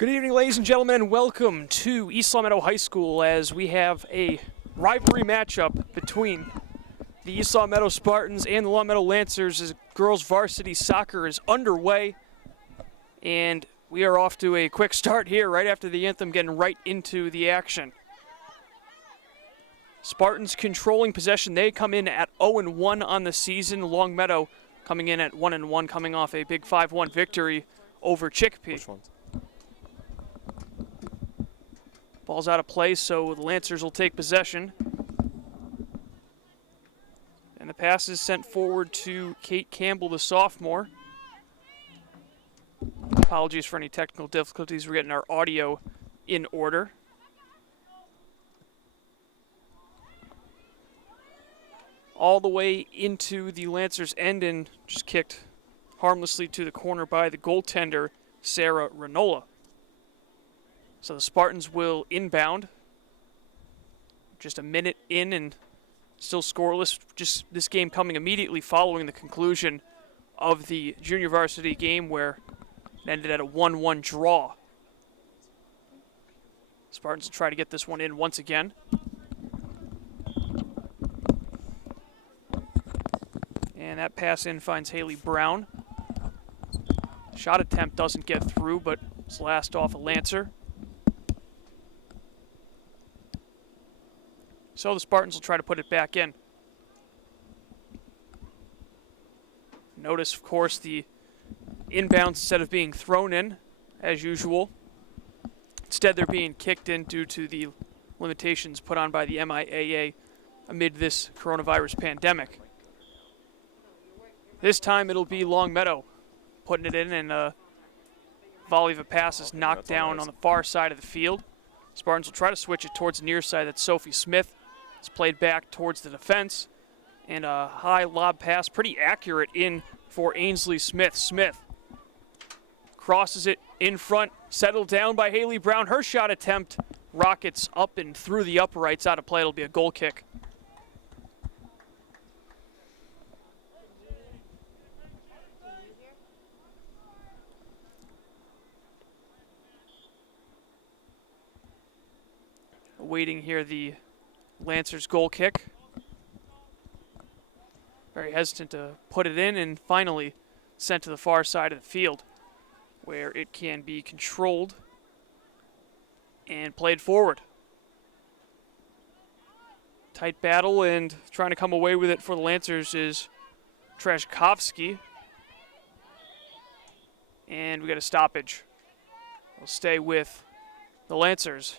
Good evening, ladies and gentlemen, and welcome to East Longmeadow High School as we have a rivalry matchup between the East Longmeadow Spartans and the Longmeadow Lancers as girls varsity soccer is underway. And we are off to a quick start here right after the anthem, getting right into the action. Spartans controlling possession. They come in at 0-1 on the season. Longmeadow coming in at 1-1, coming off a big 5-1 victory over Chicopee. Which ones? Ball's out of play, so the Lancers will take possession. And the pass is sent forward to Kate Campbell, the sophomore. Apologies for any technical difficulties. We're getting our audio in order. All the way into the Lancers' end and just kicked harmlessly to the corner by the goaltender, Sarah Renola. So the Spartans will inbound. Just a minute in and still scoreless. Just this game coming immediately following the conclusion of the junior varsity game where it ended at a 1-1 draw. Spartans will try to get this one in once again. And that pass in finds Haley Brown. Shot attempt doesn't get through, but it's last off a Lancer. So the Spartans will try to put it back in. Notice, of course, the inbounds, instead of being thrown in, as usual, instead they're being kicked in due to the limitations put on by the MIAA amid this coronavirus pandemic. This time it'll be Longmeadow putting it in, and a volley of a pass is knocked down on the far side of the field. Spartans will try to switch it towards the near side. That's Sophie Smith. It's played back towards the defense, and a high lob pass, pretty accurate in for Ainsley Smith. Smith crosses it in front, settled down by Haley Brown. Her shot attempt rockets up and through the uprights, out of play. It'll be a goal kick. Awaiting here the Lancers goal kick. Very hesitant to put it in, and finally sent to the far side of the field where it can be controlled and played forward. Tight battle, and trying to come away with it for the Lancers is Trashkovsky. And we got a stoppage. We'll stay with the Lancers.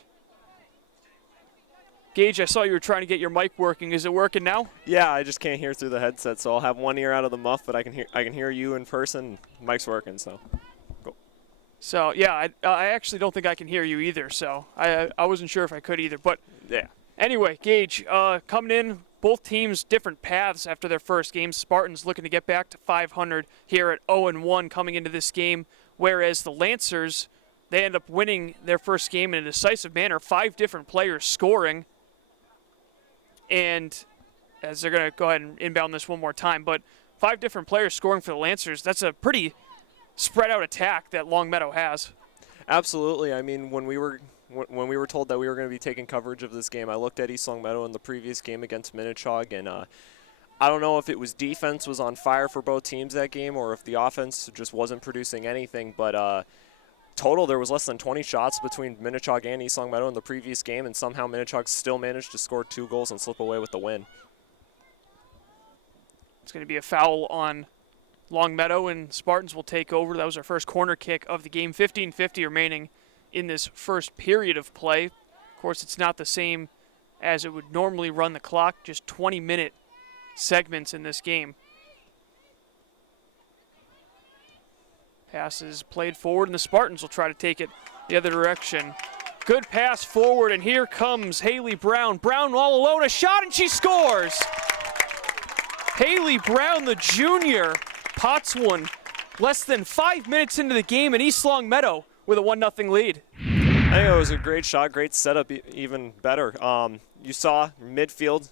Gage, I saw you were trying to get your mic working. Is it working now? Yeah, I just can't hear through the headset, so I'll have one ear out of the muff, but I can hear you in person. Mic's working, so go. So yeah, I actually don't think I can hear you either. So I wasn't sure if I could either. But Yeah. anyway, Gage, coming in, both teams different paths after their first game. Spartans looking to get back to 500 here at 0-1 coming into this game, whereas the Lancers, they end up winning their first game in a decisive manner. 5 different players scoring. And as they're going to go ahead and inbound this one more time, but 5 different players scoring for the Lancers, that's a pretty spread out attack that Longmeadow has. Absolutely. I mean, when we were told that we were going to be taking coverage of this game, I looked at East Longmeadow in the previous game against Minnechaug, and I don't know if it was defense was on fire for both teams that game or if the offense just wasn't producing anything, but total, there was less than 20 shots between Minnechaug and East Longmeadow in the previous game, and somehow Minnechaug still managed to score 2 goals and slip away with the win. It's going to be a foul on Longmeadow, and Spartans will take over. That was our first corner kick of the game. 15:50 remaining in this first period of play. Of course, it's not the same as it would normally run the clock, just 20-minute segments in this game. Pass is played forward, and the Spartans will try to take it the other direction. Good pass forward, and here comes Haley Brown. Brown all alone, a shot, and she scores! Haley Brown, the junior, pots one less than 5 minutes into the game, and East Longmeadow with a 1-0 lead. I think it was a great shot, great setup, even better. You saw midfield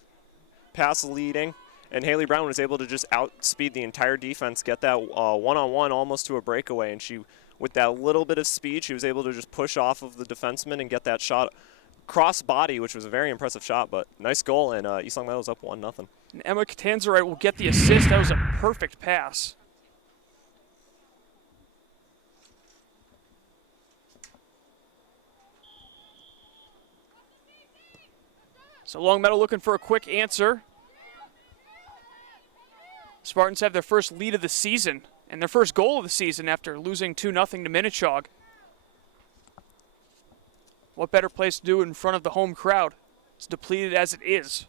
pass leading, and Haley Brown was able to just outspeed the entire defense, get that one-on-one almost to a breakaway, and she with that little bit of speed, she was able to just push off of the defenseman and get that shot cross body, which was a very impressive shot, but nice goal, and East Longmeadow's up 1-0. And Emma Catanzarite will get the assist. That was a perfect pass. So Longmeadow looking for a quick answer. Spartans have their first lead of the season and their first goal of the season after losing 2-0 to Minichog. What better place to do it in front of the home crowd? It's depleted as it is.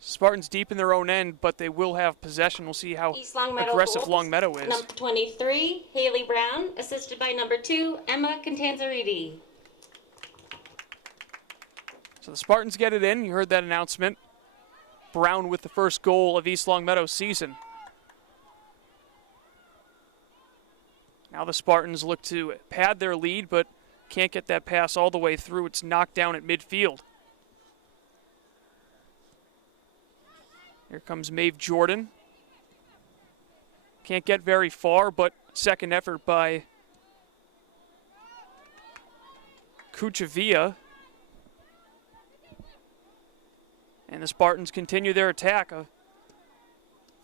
Spartans deep in their own end, but they will have possession. We'll see how aggressive Longmeadow is. Number 23, Haley Brown, assisted by number 2, Emma Contanzariti. So the Spartans get it in. You heard that announcement. Brown with the first goal of East Longmeadow's season. Now the Spartans look to pad their lead, but can't get that pass all the way through. It's knocked down at midfield. Here comes Maeve Jordan. Can't get very far, but second effort by Kuchavia. And the Spartans continue their attack. A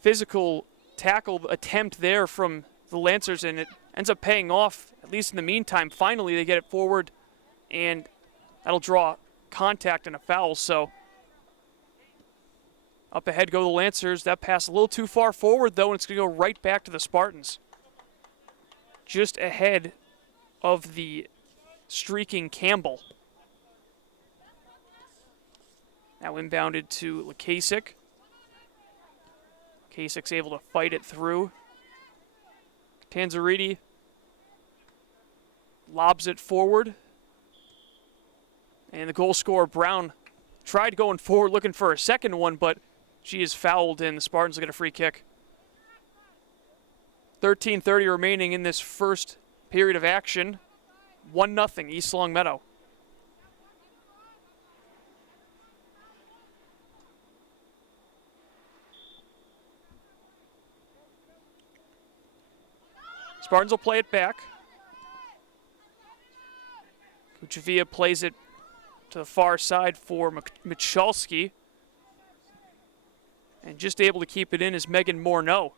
physical tackle attempt there from the Lancers, and it ends up paying off, at least in the meantime. Finally, they get it forward, and that'll draw contact and a foul. So up ahead go the Lancers. That pass a little too far forward, though, and it's going to go right back to the Spartans. Just ahead of the streaking Campbell. Now inbounded to Lukasik. Lukasic's able to fight it through. Tanzariti lobs it forward. And the goal scorer, Brown, tried going forward looking for a second one, but she is fouled, and the Spartans will get a free kick. 13:30 remaining in this first period of action. 1-0 East Longmeadow. Spartans will play it back. Kuchavia plays it to the far side for Michalski. And just able to keep it in is Megan Morneau.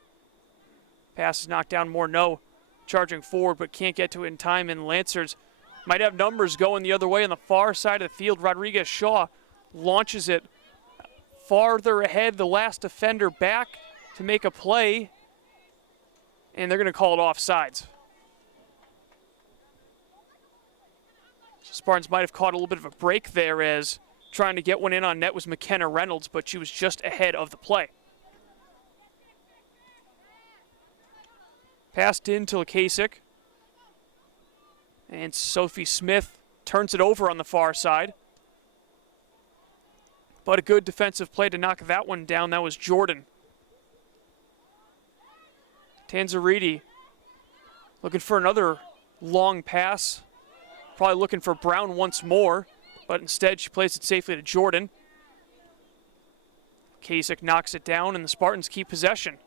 Pass is knocked down. Morneau charging forward, but can't get to it in time. And Lancers might have numbers going the other way on the far side of the field. Rodriguez Shaw launches it farther ahead. The last defender back to make a play. And they're going to call it offsides. So Spartans might have caught a little bit of a break there, as trying to get one in on net was McKenna Reynolds, but she was just ahead of the play. Passed in to Lukasik. And Sophie Smith turns it over on the far side. But a good defensive play to knock that one down. That was Jordan. Tanzariti looking for another long pass. Probably looking for Brown once more, but instead she plays it safely to Jordan. Kasich knocks it down, and the Spartans keep possession.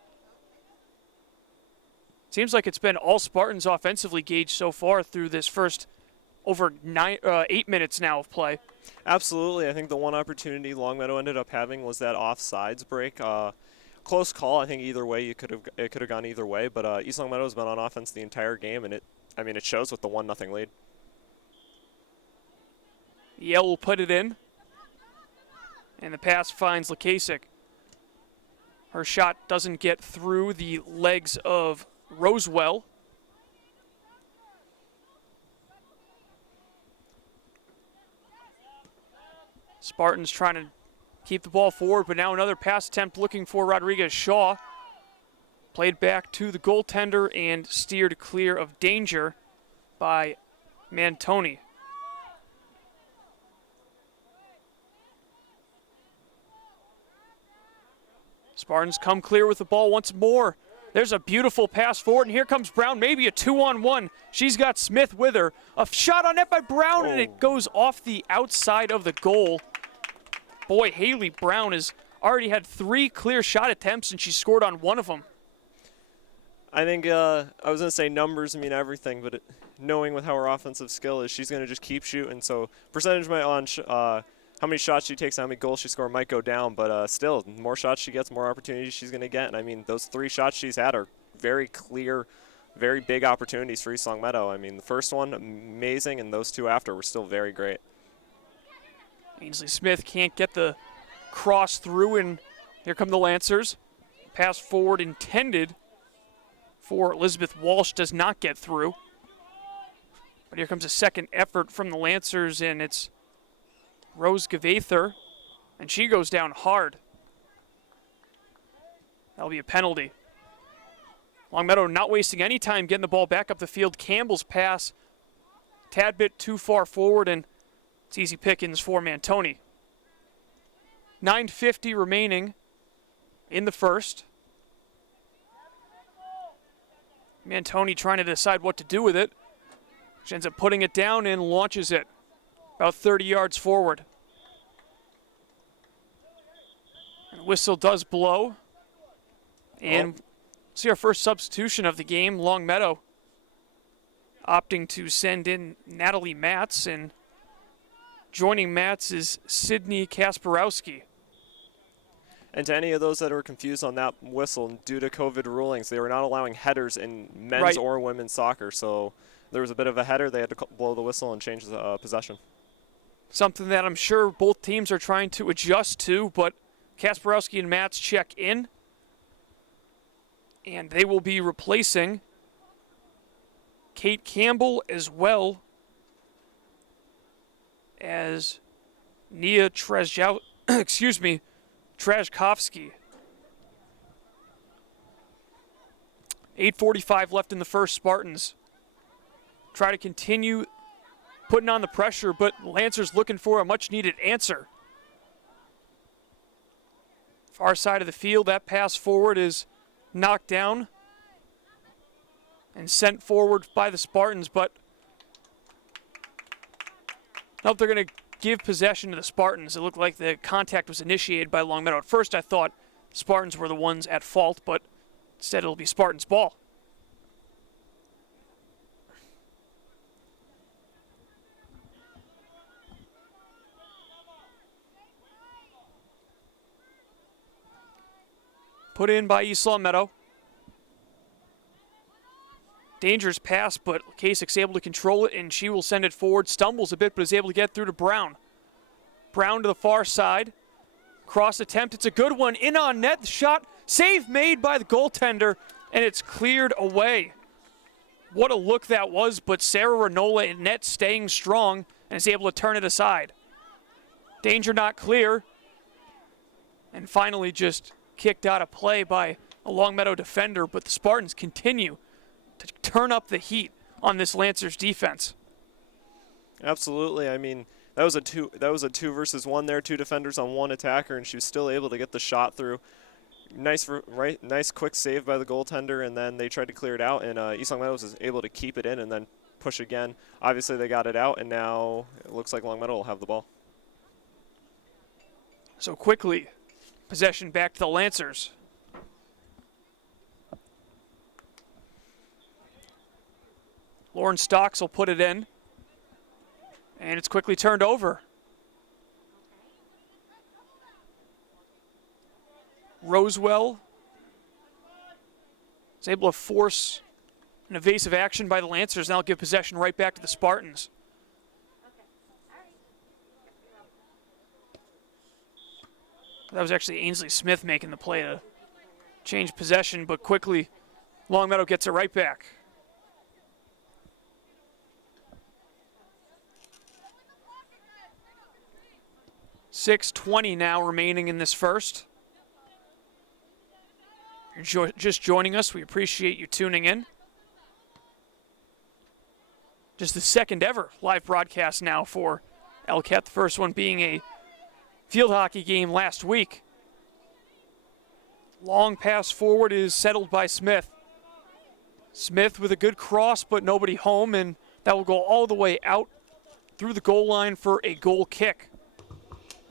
Seems like it's been all Spartans offensively gauged so far through this first over 8 minutes now of play. Absolutely. I think the one opportunity Longmeadow ended up having was that offsides break. Close call. I think either way it could have gone either way, but East Longmeadow's been on offense the entire game, and it shows with the 1-0 lead. Yale will put it in, and the pass finds Lukasik. Her shot doesn't get through the legs of Rosewell. Spartans trying to keep the ball forward, but now another pass attempt looking for Rodriguez Shaw. Played back to the goaltender and steered clear of danger by Mantoni. Spartans come clear with the ball once more. There's a beautiful pass forward, and here comes Brown, maybe a 2-on-1. She's got Smith with her. A shot on net by Brown, and it goes off the outside of the goal. Boy, Haley Brown has already had 3 clear shot attempts, and she scored on one of them. I think I was going to say numbers mean everything, but knowing with how her offensive skill is, she's going to just keep shooting. So percentage might on how many shots she takes, how many goals she scores might go down, but still, more shots she gets, more opportunities she's going to get. And I mean, those 3 shots she's had are very clear, very big opportunities for East Longmeadow. I mean, the first one, amazing, and those 2 after were still very great. Ainsley Smith can't get the cross through, and here come the Lancers. Pass forward intended for Elizabeth Walsh does not get through. But here comes a second effort from the Lancers, and it's Rose Gavather, and she goes down hard. That'll be a penalty. Longmeadow not wasting any time getting the ball back up the field. Campbell's pass, tad bit too far forward, and it's easy pickings for Mantoni. 9:50 remaining in the first. Mantoni trying to decide what to do with it. She ends up putting it down and launches it about 30 yards forward. And the whistle does blow. And see our first substitution of the game, Longmeadow opting to send in Natalie Matz, and joining Matz is Sydney Kasparowski. And to any of those that are confused on that whistle, due to COVID rulings, they were not allowing headers in men's or women's soccer. So there was a bit of a header. They had to blow the whistle and change the possession. Something that I'm sure both teams are trying to adjust to, but Kasparowski and Matz check in. And they will be replacing Kate Campbell as well as Nia Trajkowski. 8:45 left in the first. Spartans try to continue putting on the pressure, but Lancers looking for a much-needed answer. Far side of the field, that pass forward is knocked down and sent forward by the Spartans, but nope, they're going to give possession to the Spartans. It looked like the contact was initiated by Longmeadow. At first I thought Spartans were the ones at fault, but instead it'll be Spartans' ball. Put in by East Longmeadow. Dangerous pass, but Kasich's able to control it, and she will send it forward. Stumbles a bit, but is able to get through to Brown. Brown to the far side. Cross attempt. It's a good one. In on net. The shot. Save made by the goaltender, and it's cleared away. What a look that was, but Sarah Renola in net staying strong and is able to turn it aside. Danger not clear. And finally just kicked out of play by a Longmeadow defender, but the Spartans continue to turn up the heat on this Lancers defense. Absolutely. I mean, that was a two versus one there, 2 defenders on 1 attacker, and she was still able to get the shot through. Nice quick save by the goaltender, and then they tried to clear it out, and East Longmeadow was able to keep it in and then push again. Obviously, they got it out, and now it looks like Longmeadow will have the ball. So quickly, possession back to the Lancers. Lauren Stocks will put it in, and it's quickly turned over. Rosewell is able to force an evasive action by the Lancers, and that'll give possession right back to the Spartans. That was actually Ainsley Smith making the play to change possession, but quickly Longmeadow gets it right back. .6:20 now remaining in this first. If you're just joining us, we appreciate you tuning in. Just the second ever live broadcast now for LCAT, the first one being a field hockey game last week. Long pass forward is settled by Smith. Smith with a good cross, but nobody home, and that will go all the way out through the goal line for a goal kick.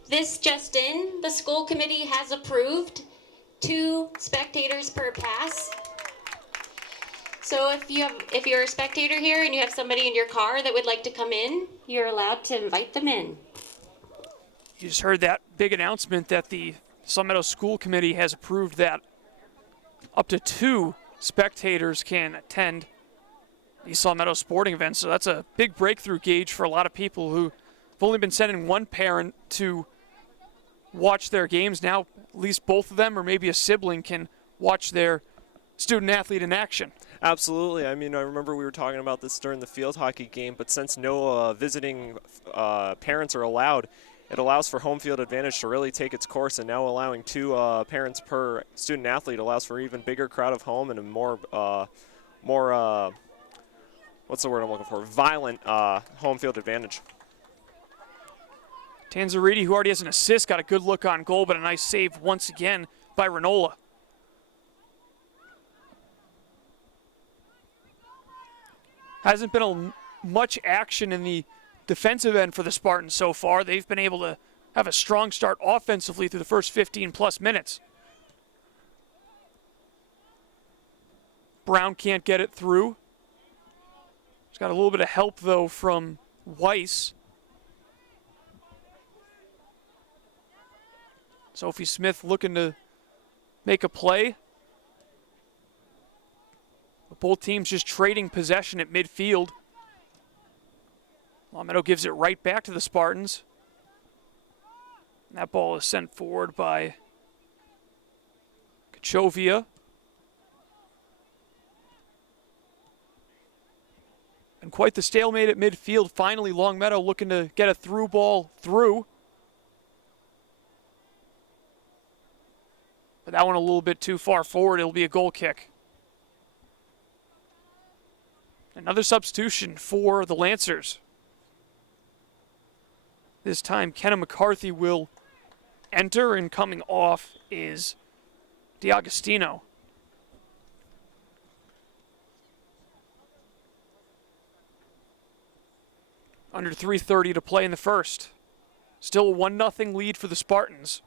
This just in, the school committee has approved 2 spectators per pass. So if you're a spectator here and you have somebody in your car that would like to come in, you're allowed to invite them in. You just heard that big announcement that the Longmeadow School Committee has approved that up to 2 spectators can attend the Longmeadow sporting events. So that's a big breakthrough gauge for a lot of people who have only been sending one parent to watch their games. Now at least both of them or maybe a sibling can watch their student athlete in action. Absolutely. I mean, I remember we were talking about this during the field hockey game, but since no visiting parents are allowed, it allows for home field advantage to really take its course, and now allowing 2 parents per student athlete allows for an even bigger crowd of home and a more what's the word I'm looking for? Violent home field advantage. Tanzariti, who already has an assist, got a good look on goal, but a nice save once again by Renola. Hasn't been much action in the defensive end for the Spartans so far. They've been able to have a strong start offensively through the first 15-plus minutes. Brown can't get it through. He's got a little bit of help, though, from Weiss. Sophie Smith looking to make a play. Both teams just trading possession at midfield. Longmeadow gives it right back to the Spartans. And that ball is sent forward by Kachovia. And quite the stalemate at midfield. Finally, Longmeadow looking to get a through ball through. But that one a little bit too far forward. It'll be a goal kick. Another substitution for the Lancers. This time, Kenna McCarthy will enter, and coming off is DiAgostino. Under 3:30 to play in the first. Still a 1-0 lead for the Spartans.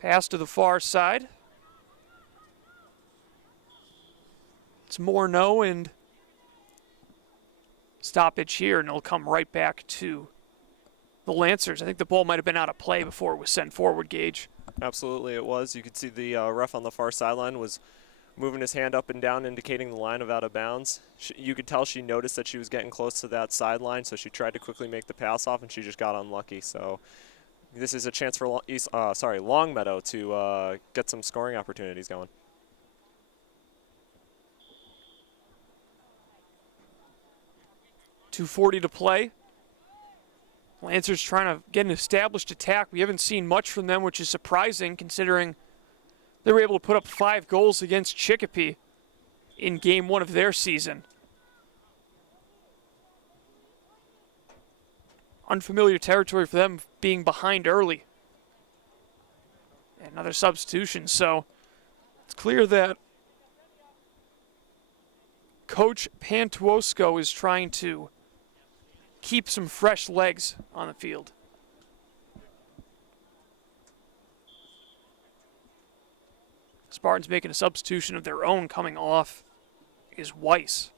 Pass to the far side. It's Morneau and stoppage here, and it'll come right back to the Lancers. I think the ball might have been out of play before it was sent forward, Gage. Absolutely it was. You could see the ref on the far sideline was moving his hand up and down, indicating the line of out of bounds. You could tell she noticed that she was getting close to that sideline, so she tried to quickly make the pass off, and she just got unlucky. So this is a chance for Longmeadow to get some scoring opportunities going. .240 to play. Lancers trying to get an established attack. We haven't seen much from them, which is surprising considering they were able to put up 5 goals against Chicopee in game 1 of their season. Unfamiliar territory for them, being behind early. Another substitution, so it's clear that Coach Pantuosco is trying to keep some fresh legs on the field. Spartans making a substitution of their own. Coming off is Weiss.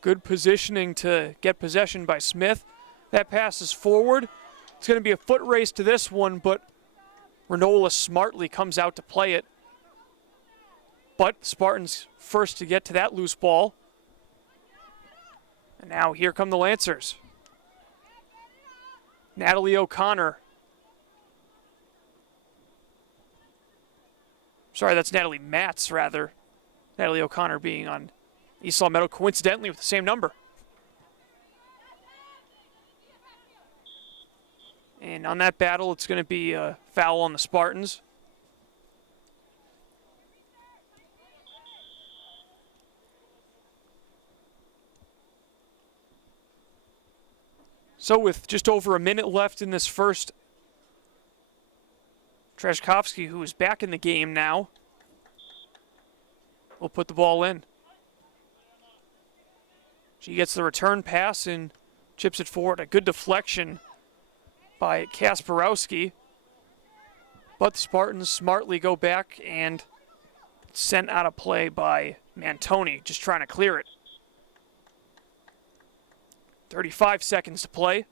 Good positioning to get possession by Smith. That pass is forward. It's going to be a foot race to this one, but Renola smartly comes out to play it. But Spartans first to get to that loose ball. And now here come the Lancers. Natalie O'Connor. Sorry, that's Natalie Matz, rather. Natalie O'Connor being on East Longmeadow, coincidentally with the same number. And on that battle, it's going to be a foul on the Spartans. So with just over a minute left in this first, Trashkovsky, who is back in the game now, will put the ball in. She gets the return pass and chips it forward. A good deflection by Kasparowski. But the Spartans smartly go back and sent out of play by Mantoni, just trying to clear it. 35 seconds to play.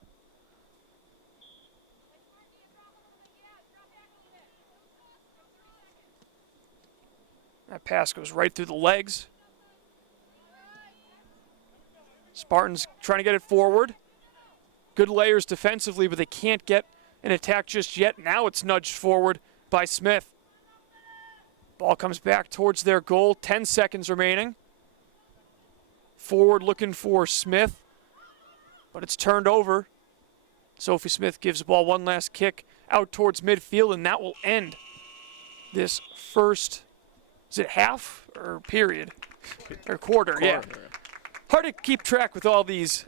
That pass goes right through the legs. Spartans trying to get it forward. Good layers defensively, but they can't get an attack just yet. Now it's nudged forward by Smith. Ball comes back towards their goal. 10 seconds remaining. Forward looking for Smith, but it's turned over. Sophie Smith gives the ball one last kick out towards midfield, and that will end this first, is it half or period? Or quarter, yeah. Hard to keep track with all these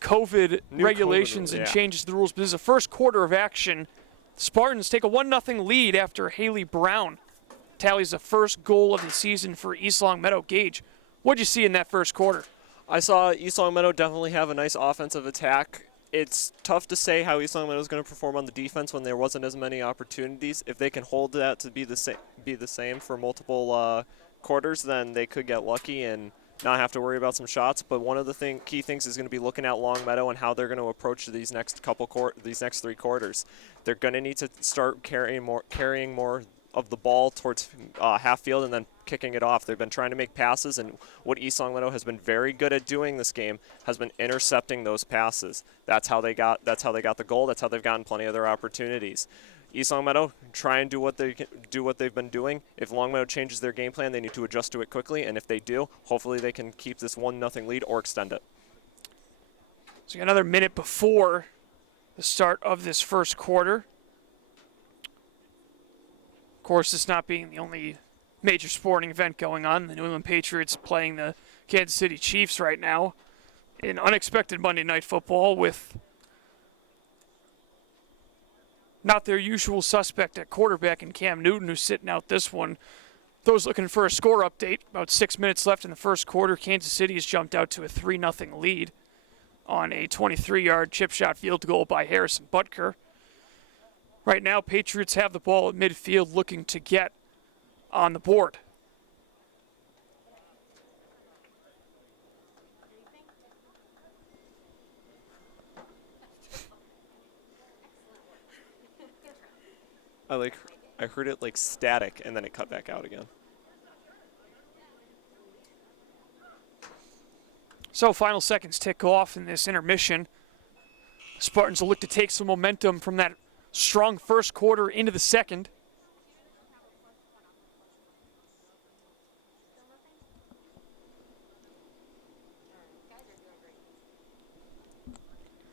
COVID New regulations COVID, and yeah. changes to the rules, but this is the first quarter of action. The Spartans take a 1-0 lead after Haley Brown tallies the first goal of the season for East Longmeadow. Gage, what did you see in that first quarter? I saw East Longmeadow definitely have a nice offensive attack. It's tough to say how East Longmeadow is going to perform on the defense when there wasn't as many opportunities. If they can hold that to be the same for multiple quarters, then they could get lucky and not have to worry about some shots. But one of the key things is going to be looking at Longmeadow and how they're going to approach these next three quarters. They're going to need to start carrying more of the ball towards half field and then kicking it off. They've been trying to make passes, and what East Longmeadow has been very good at doing this game has been intercepting those passes. That's how they got the goal. That's how they've gotten plenty of their opportunities. East Longmeadow try and do what they've been doing. If Longmeadow changes their game plan, they need to adjust to it quickly, and if they do, hopefully they can keep this 1-0 lead or extend it. So another minute before the start of this first quarter. Of course, this not being the only major sporting event going on. The New England Patriots playing the Kansas City Chiefs right now in unexpected Monday Night Football with not their usual suspect at quarterback in Cam Newton, who's sitting out this one. Those looking for a score update, about 6 minutes left in the first quarter. Kansas City has jumped out to a 3-0 lead on a 23-yard chip shot field goal by Harrison Butker. Right now, Patriots have the ball at midfield looking to get on the board. I heard it like static, and then it cut back out again. So final seconds tick off in this intermission. Spartans will look to take some momentum from that strong first quarter into the second.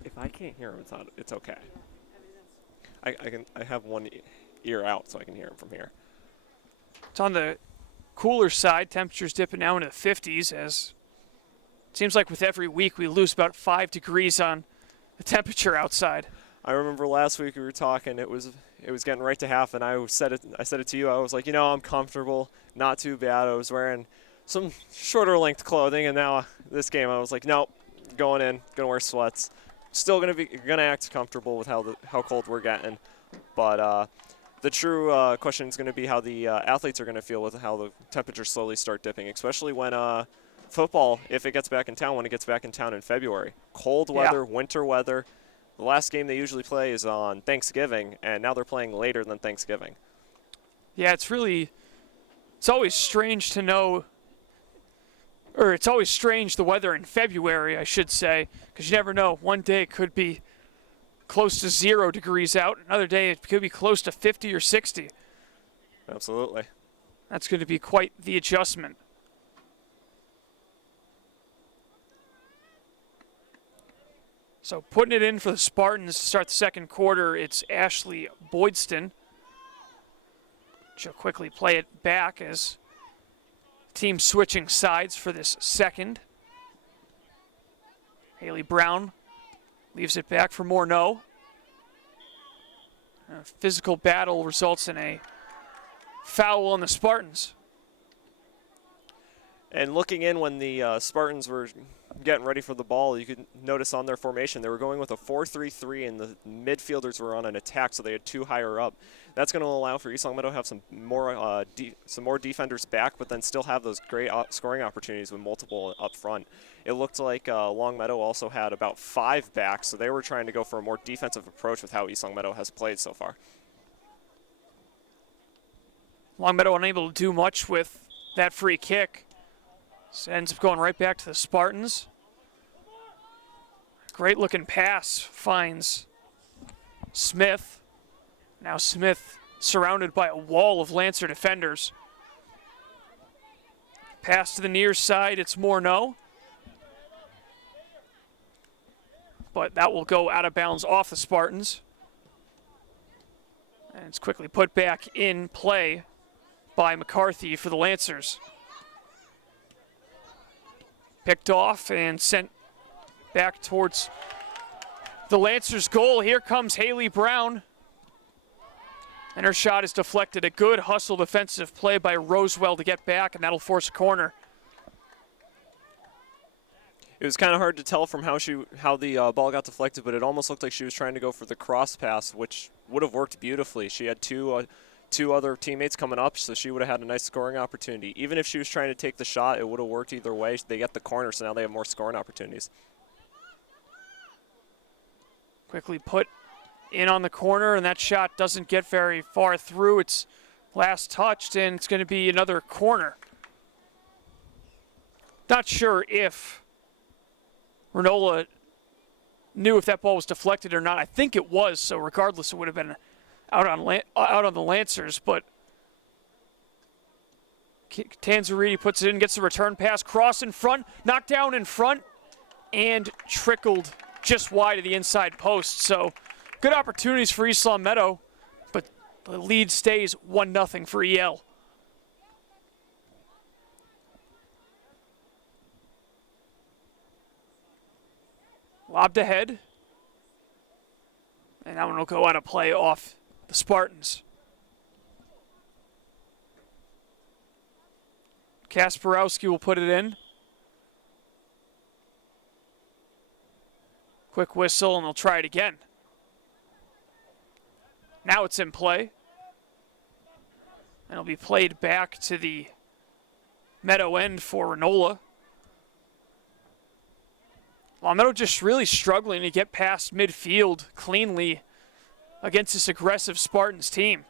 If I can't hear him, it's okay. I have one ear out, so I can hear him from here. It's on the cooler side. Temperatures dipping now into the 50s as it seems like with every week we lose about 5 degrees on the temperature outside. I remember last week we were talking. It was getting right to half, and I said it to you. I was like, I'm comfortable, not too bad. I was wearing some shorter length clothing, and now this game I was like, nope, going in, gonna wear sweats. Still gonna act comfortable with how cold we're getting, but the true question is going to be how the athletes are going to feel with how the temperatures slowly start dipping, especially when football, if it gets back in town, when it gets back in town in February. Cold weather, winter weather. The last game they usually play is on Thanksgiving, and now they're playing later than Thanksgiving. Yeah, it's always strange to know, or it's always strange the weather in February, I should say, because you never know. One day it could be close to 0 degrees out. Another day it could be close to 50 or 60. Absolutely. That's going to be quite the adjustment. So putting it in for the Spartans to start the second quarter, it's Ashley Boydston. She'll quickly play it back as team switching sides for this second. Haley Brown leaves it back for Morneau. A physical battle results in a foul on the Spartans. And looking in when the Spartans were getting ready for the ball, you could notice on their formation they were going with a 4-3-3, and the midfielders were on an attack, so they had 2 higher up. That's going to allow for East Longmeadow to have some more defenders back, but then still have those great scoring opportunities with multiple up front. It looked like Longmeadow also had about 5 backs, so they were trying to go for a more defensive approach with how East Longmeadow has played so far. Longmeadow unable to do much with that free kick. So it ends up going right back to the Spartans. Great looking pass finds Smith. Now Smith surrounded by a wall of Lancer defenders. Pass to the near side, it's Morneau. But that will go out of bounds off the Spartans. And it's quickly put back in play by McCarthy for the Lancers. Picked off and sent back towards the Lancers' goal. Here comes Haley Brown. And her shot is deflected. A good hustle defensive play by Rosewell to get back, and that'll force a corner. It was kind of hard to tell from how the ball got deflected, but it almost looked like she was trying to go for the cross pass, which would have worked beautifully. She had two other teammates coming up, so she would have had a nice scoring opportunity. Even if she was trying to take the shot, it would have worked either way. They get the corner, so now they have more scoring opportunities. Quickly put in on the corner, and that shot doesn't get very far through. It's last touched, and it's going to be another corner. Not sure if Renola knew if that ball was deflected or not. I think it was, so regardless, it would have been out on the Lancers, but Tanzariti puts it in, gets the return pass, cross in front, knocked down in front, and trickled just wide of the inside post. So good opportunities for East Longmeadow, but the lead stays 1-0 for EL. Lobbed ahead, and that one will go out of play off the Spartans. Kasparowski will put it in. Quick whistle, and they'll try it again. Now it's in play. And it'll be played back to the Meadow end for Renola. Longmeadow just really struggling to get past midfield cleanly against this aggressive Spartans team.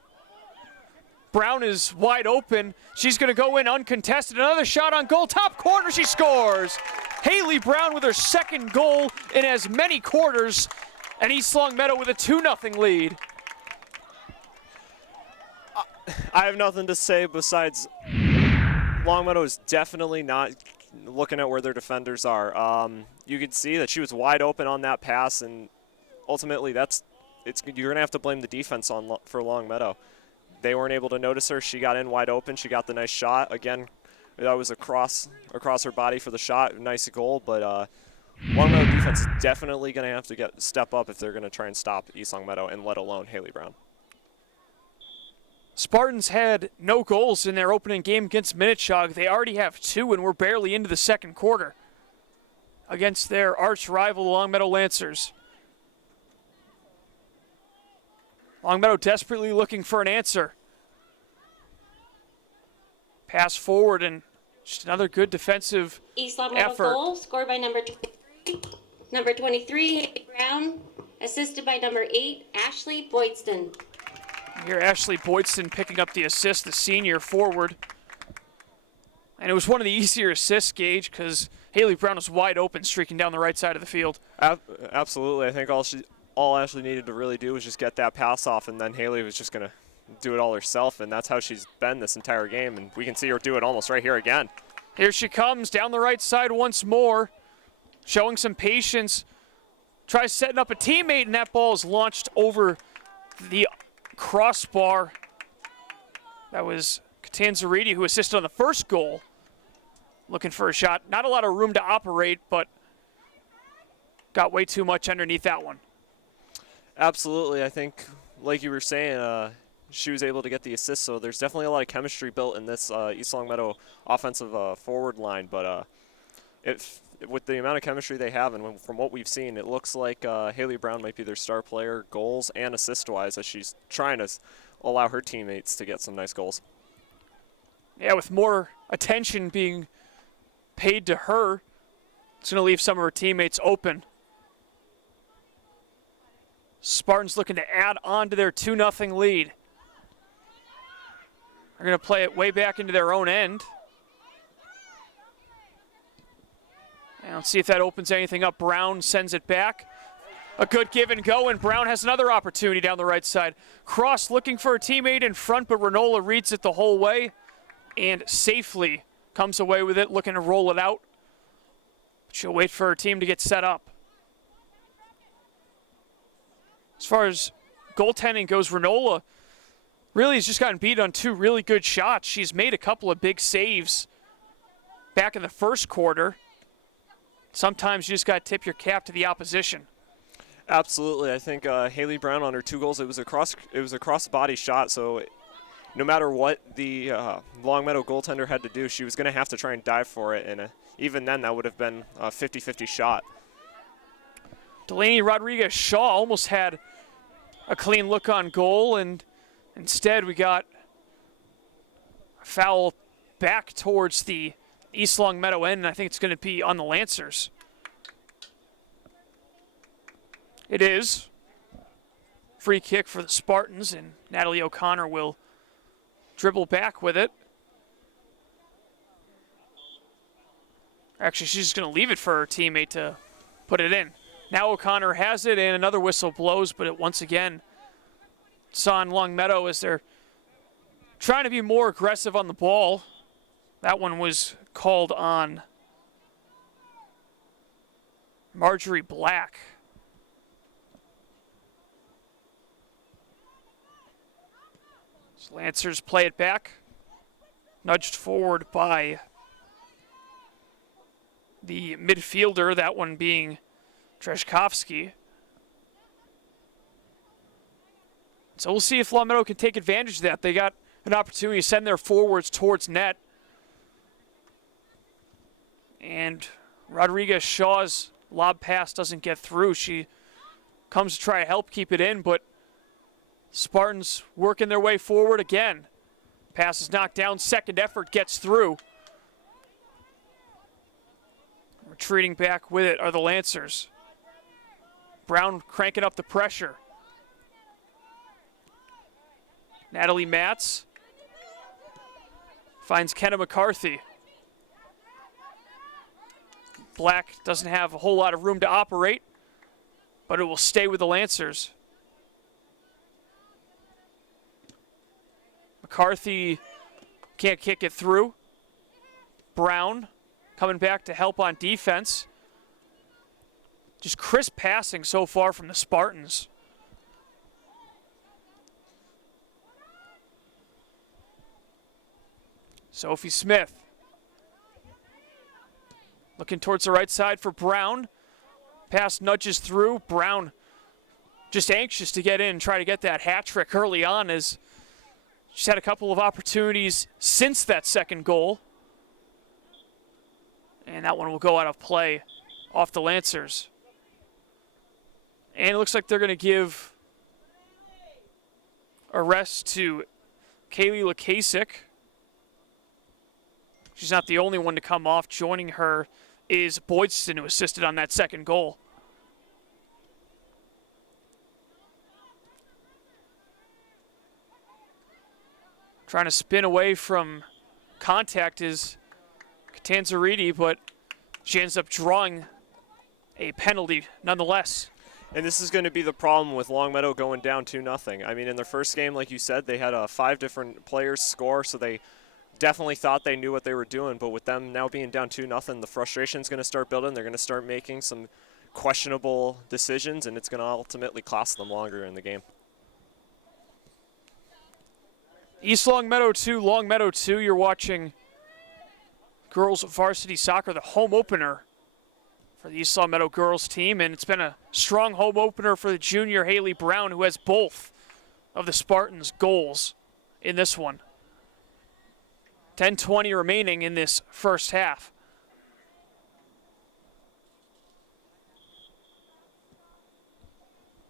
Brown is wide open. She's going to go in uncontested. Another shot on goal. Top corner, she scores. Haley Brown with her second goal in as many quarters. And East Longmeadow with a 2-0 lead. I have nothing to say besides Longmeadow is definitely not looking at where their defenders are. You could see that she was wide open on that pass, and ultimately you're going to have to blame the defense for Longmeadow. They weren't able to notice her. She got in wide open. She got the nice shot. Again, that was across her body for the shot. Nice goal, but Longmeadow defense is definitely going to have to step up if they're going to try and stop East Longmeadow, and let alone Haley Brown. Spartans had no goals in their opening game against Minnetonka. They already have 2, and we're barely into the second quarter against their arch rival, the Longmeadow Lancers. Longmeadow desperately looking for an answer. Pass forward, and just another good defensive East Longmeadow effort. goal scored by number 23, Haley Brown, assisted by number 8, Ashley Boydston. Here, Ashley Boydston picking up the assist, the senior forward. And it was one of the easier assists, Gage, because Haley Brown was wide open, streaking down the right side of the field. Absolutely. I think all Ashley needed to really do was just get that pass off, and then Haley was just going to do it all herself, and that's how she's been this entire game, and we can see her do it almost right here again. Here she comes down the right side once more, showing some patience. Tries setting up a teammate, and that ball is launched over the crossbar. That was Tanzariti, who assisted on the first goal. Looking for a shot. Not a lot of room to operate, but got way too much underneath that one. Absolutely. I think, like you were saying, she was able to get the assist. So there's definitely a lot of chemistry built in this East Longmeadow offensive forward line. But with the amount of chemistry they have, and from what we've seen, it looks like Haley Brown might be their star player, goals and assist-wise, as she's trying to allow her teammates to get some nice goals. Yeah, with more attention being paid to her, it's going to leave some of her teammates open. Spartans looking to add on to their 2-0 lead. They're going to play it way back into their own end. And let's see if that opens anything up. Brown sends it back. A good give and go, and Brown has another opportunity down the right side. Cross looking for a teammate in front, but Renola reads it the whole way and safely comes away with it, looking to roll it out. She'll wait for her team to get set up. As far as goaltending goes, Renola really has just gotten beat on 2 really good shots. She's made a couple of big saves back in the first quarter. Sometimes you just got to tip your cap to the opposition. Absolutely. I think Haley Brown on her 2 goals, it was a cross-body shot, so no matter what the Longmeadow goaltender had to do, she was going to have to try and dive for it, and even then that would have been a 50-50 shot. Delaney Rodriguez-Shaw almost had a clean look on goal, and instead we got a foul back towards the East Longmeadow end, and I think it's going to be on the Lancers. It is. Free kick for the Spartans, and Natalie O'Connor will dribble back with it. Actually, she's just going to leave it for her teammate to put it in. Now O'Connor has it, and another whistle blows, but it once again, it's on Longmeadow as they're trying to be more aggressive on the ball. That one was called on Marjorie Black. So Lancers play it back. Nudged forward by the midfielder, that one being Treshkovsky. So we'll see if Longmeadow can take advantage of that. They got an opportunity to send their forwards towards net. And Rodriguez-Shaw's lob pass doesn't get through. She comes to try to help keep it in, but Spartans working their way forward again. Pass is knocked down, second effort gets through. Retreating back with it are the Lancers. Brown cranking up the pressure. Natalie Matz finds Kenna McCarthy. Black doesn't have a whole lot of room to operate, but it will stay with the Lancers. McCarthy can't kick it through. Brown coming back to help on defense. Just crisp passing so far from the Spartans. Sophie Smith looking towards the right side for Brown. Pass nudges through. Brown just anxious to get in, try to get that hat trick early on, as she's had a couple of opportunities since that second goal. And that one will go out of play off the Lancers. And it looks like they're going to give a rest to Kaylee Lakasik. She's not the only one to come off. Joining her is Boydston, who assisted on that second goal. Trying to spin away from contact is Catanzariti, but she ends up drawing a penalty nonetheless. And this is going to be the problem with Longmeadow going down 2-0. I mean, in their first game, like you said, they had 5 different players score, so they definitely thought they knew what they were doing. But with them now being down 2-0, the frustration is going to start building. They're going to start making some questionable decisions, and it's going to ultimately cost them longer in the game. East Longmeadow 2, Longmeadow 2. You're watching girls varsity soccer, the home opener for the East Longmeadow girls team, and it's been a strong home opener for the junior Haley Brown, who has both of the Spartans' goals in this one. 10:20 remaining in this first half.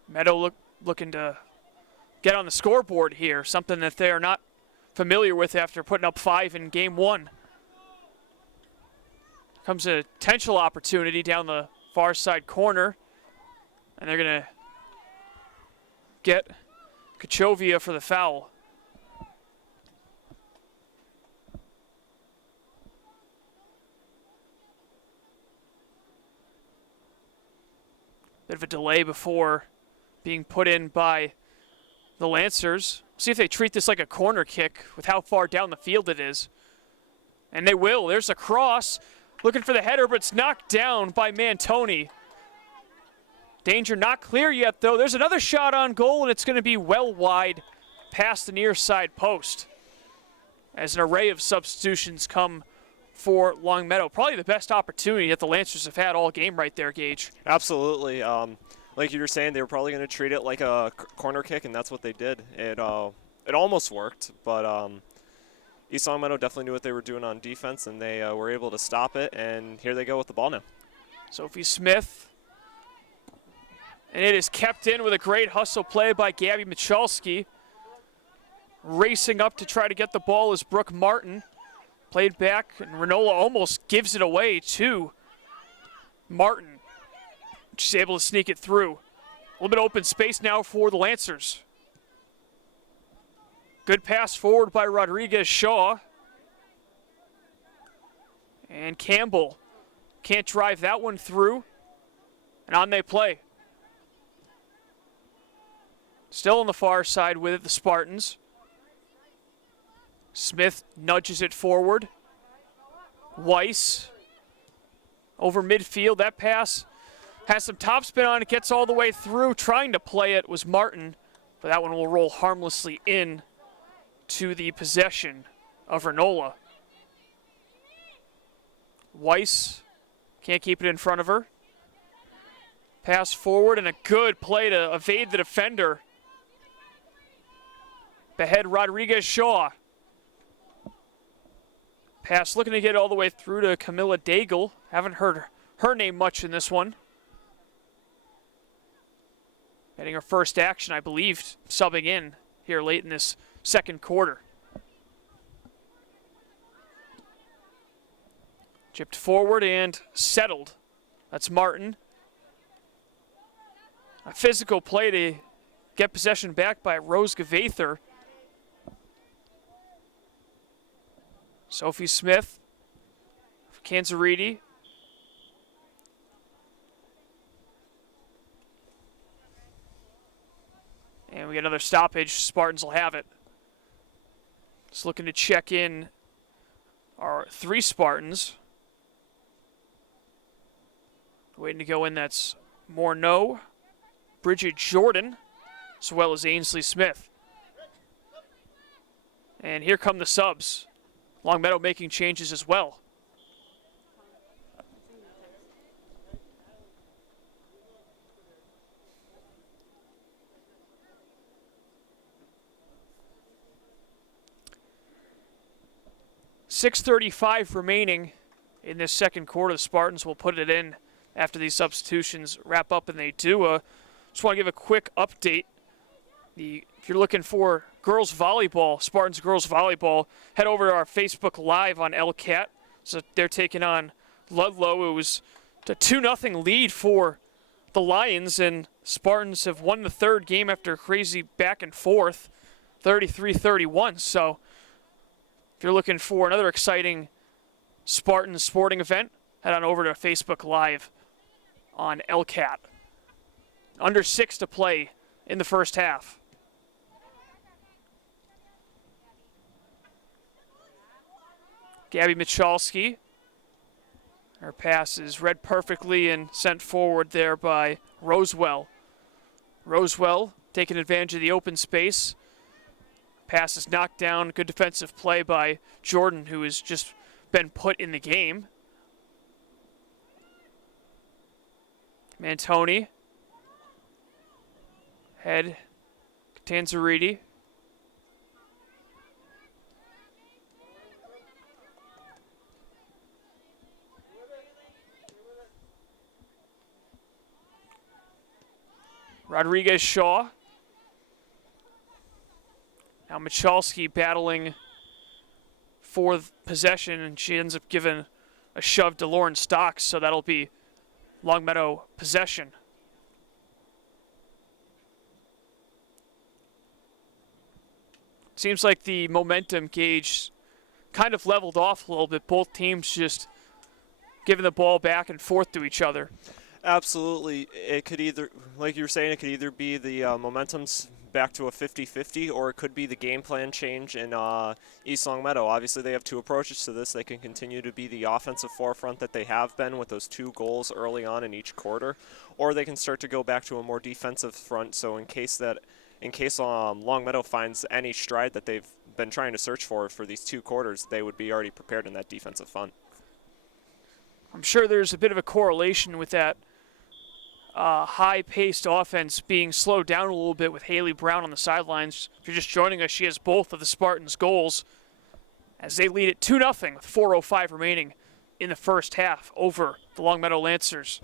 Meadow looking to get on the scoreboard here, something that they are not familiar with after putting up 5 in game 1. Comes a potential opportunity down the far side corner, and they're going to get Kachovia for the foul. Bit of a delay before being put in by the Lancers. See if they treat this like a corner kick with how far down the field it is. And they will. There's a cross. Looking for the header, but it's knocked down by Mantoni. Danger not clear yet, though. There's another shot on goal, and it's going to be well wide past the near side post. As an array of substitutions come for Longmeadow. Probably the best opportunity that the Lancers have had all game right there, Gage. Absolutely. Like you were saying, they were probably going to treat it like a corner kick, and that's what they did. It almost worked, but East Longmeadow definitely knew what they were doing on defense, and they were able to stop it, and here they go with the ball now. Sophie Smith. And it is kept in with a great hustle play by Gabby Michalski. Racing up to try to get the ball is Brooke Martin. Played back, and Renola almost gives it away to Martin. She's able to sneak it through. A little bit of open space now for the Lancers. Good pass forward by Rodriguez Shaw. And Campbell can't drive that one through. And on they play. Still on the far side with it, the Spartans. Smith nudges it forward. Weiss over midfield. That pass has some topspin on it, gets all the way through. Trying to play it was Martin, but that one will roll harmlessly in to the possession of Renola. Weiss can't keep it in front of her. Pass forward and a good play to evade the defender. Behead Rodriguez Shaw. Pass looking to get all the way through to Camilla Daigle. Haven't heard her name much in this one. Getting her first action, I believe, subbing in here late in this second quarter. Chipped forward and settled. That's Martin. A physical play to get possession back by Rose Gavather. Sophie Smith for Kanzariti. And we get another stoppage. Spartans will have it. Just looking to check in our 3 Spartans. Waiting to go in, that's Morneau, Bridget Jordan, as well as Ainsley Smith. And here come the subs. Longmeadow making changes as well. .6:35 remaining in this second quarter. The Spartans will put it in after these substitutions wrap up, and they do. Just want to give a quick update. If you're looking for girls volleyball, Spartans girls volleyball, head over to our Facebook Live on LCAT. So they're taking on Ludlow. It was a 2-0 lead for the Lions, and Spartans have won the third game after a crazy back and forth, 33-31. So if you're looking for another exciting Spartan sporting event, head on over to Facebook Live on LCAT. Under 6 to play in the first half. Gabby Michalski. Her pass is read perfectly and sent forward there by Rosewell. Rosewell taking advantage of the open space. Pass is knocked down. Good defensive play by Jordan, who has just been put in the game. Mantoni. Head Tanzariti. Rodriguez Shaw. Now Michalski battling for possession, and she ends up giving a shove to Lauren Stocks, so that'll be Longmeadow possession. Seems like the momentum gauge kind of leveled off a little bit. Both teams just giving the ball back and forth to each other. Absolutely. It could either, like you were saying, it could either be the momentum's back to a 50-50, or it could be the game plan change in East Longmeadow. Obviously, they have two approaches to this. They can continue to be the offensive forefront that they have been with those 2 goals early on in each quarter, or they can start to go back to a more defensive front. So in case Longmeadow finds any stride that they've been trying to search for these 2 quarters, they would be already prepared in that defensive front. I'm sure there's a bit of a correlation with that high-paced offense being slowed down a little bit with Haley Brown on the sidelines. If you're just joining us, she has both of the Spartans' goals as they lead it 2-0 with 4:05 remaining in the first half over the Longmeadow Lancers.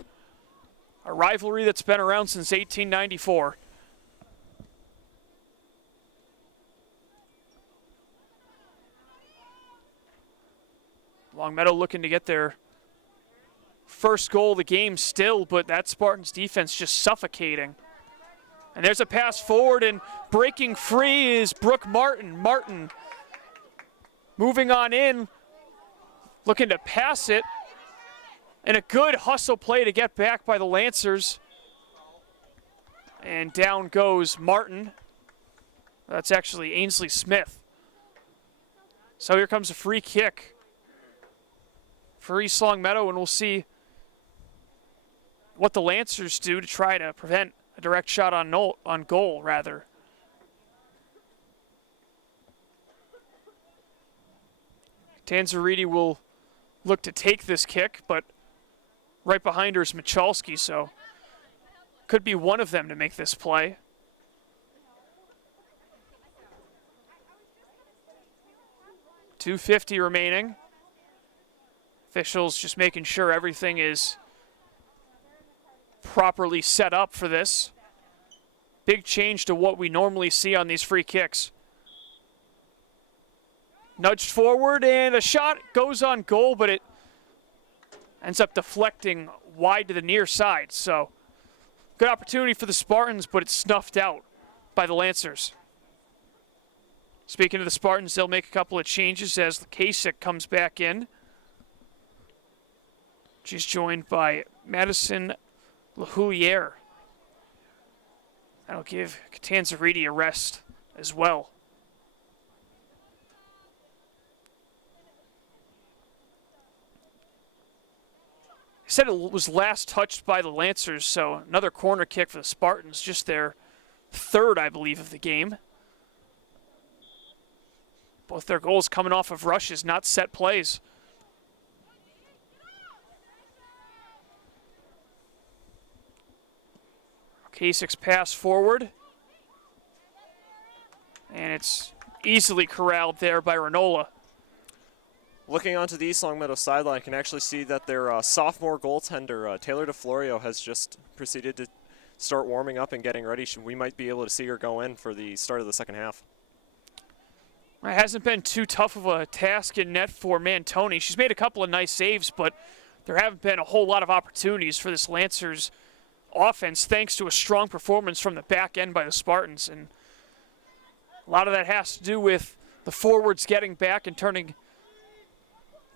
A rivalry that's been around since 1894. Longmeadow looking to get their first goal of the game still, but that Spartans defense just suffocating. And there's a pass forward, and breaking free is Brooke Martin. Martin moving on in, looking to pass it, and a good hustle play to get back by the Lancers. And down goes Martin. That's actually Ainsley Smith. So here comes a free kick for East Longmeadow, and we'll see what the Lancers do to try to prevent a direct shot on goal. Tanzariti will look to take this kick, but right behind her is Michalski, so could be one of them to make this play. .250 remaining. Officials just making sure everything is properly set up for this. Big change to what we normally see on these free kicks. Nudged forward, and a shot goes on goal, but it ends up deflecting wide to the near side. So good opportunity for the Spartans, but it's snuffed out by the Lancers. Speaking of the Spartans, they'll make a couple of changes as Kasich comes back in. She's joined by Madison LaHouliere. That'll give Tanzariti a rest as well. He said it was last touched by the Lancers, so another corner kick for the Spartans, just their 3rd, I believe, of the game. Both their goals coming off of rushes, not set plays. Kasich's pass forward. And it's easily corralled there by Renola. Looking onto the East Longmeadow sideline, I can actually see that their sophomore goaltender, Taylor DeFlorio, has just proceeded to start warming up and getting ready. We might be able to see her go in for the start of the second half. It hasn't been too tough of a task in net for Mantoni. She's made a couple of nice saves, but there haven't been a whole lot of opportunities for this Lancers offense, thanks to a strong performance from the back end by the Spartans. And a lot of that has to do with the forwards getting back and turning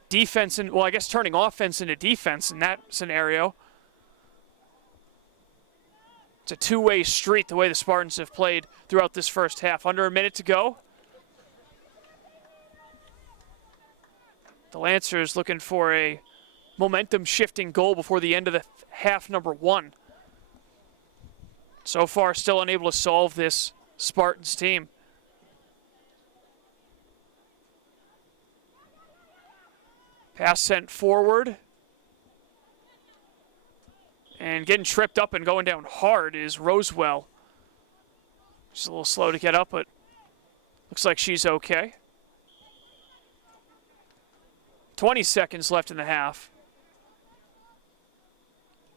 turning offense into defense in that scenario. It's a two-way street the way the Spartans have played throughout this first half. Under a minute to go. The Lancers looking for a momentum-shifting goal before the end of the half number 1. So far, still unable to solve this Spartans team. Pass sent forward. And getting tripped up and going down hard is Rosewell. She's a little slow to get up, but looks like she's okay. 20 seconds left in the half.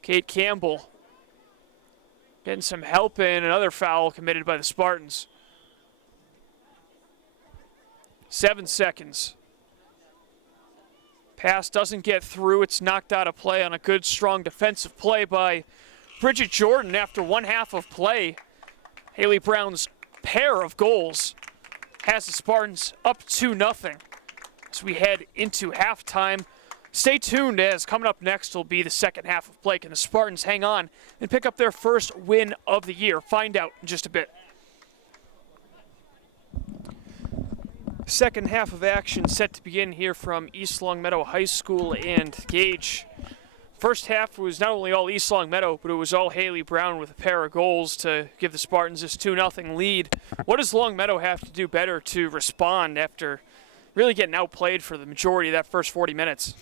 Kate Campbell getting some help in. Another foul committed by the Spartans. 7 seconds. Pass doesn't get through. It's knocked out of play on a good, strong defensive play by Bridget Jordan after 1 half of play. Haley Brown's pair of goals has the Spartans up 2-0 as we head into halftime. Stay tuned, as coming up next will be the second half of play. Can the Spartans hang on and pick up their first win of the year? Find out in just a bit. Second half of action set to begin here from East Longmeadow High School and Gage. First half was not only all East Longmeadow, but it was all Haley Brown with a pair of goals to give the Spartans this 2-0 lead. What does Longmeadow have to do better to respond after really getting outplayed for the majority of that first 40 minutes?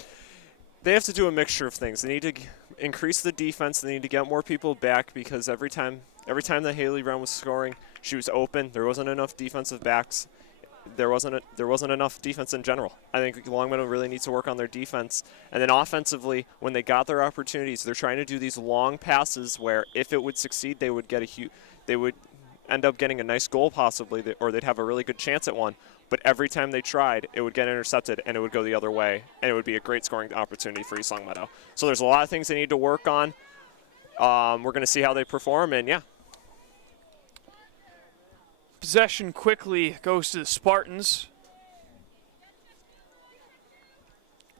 They have to do a mixture of things. They need to increase the defense. They need to get more people back, because every time that Haley Brown was scoring, she was open. There wasn't enough defensive backs. There wasn't enough defense in general. I think Longmeadow really needs to work on their defense. And then offensively, when they got their opportunities, they're trying to do these long passes where if it would succeed, they would end up getting a nice goal possibly, or they'd have a really good chance at one. But every time they tried, it would get intercepted and it would go the other way, and it would be a great scoring opportunity for East Longmeadow. So there's a lot of things they need to work on. We're going to see how they perform, and yeah. Possession quickly goes to the Spartans.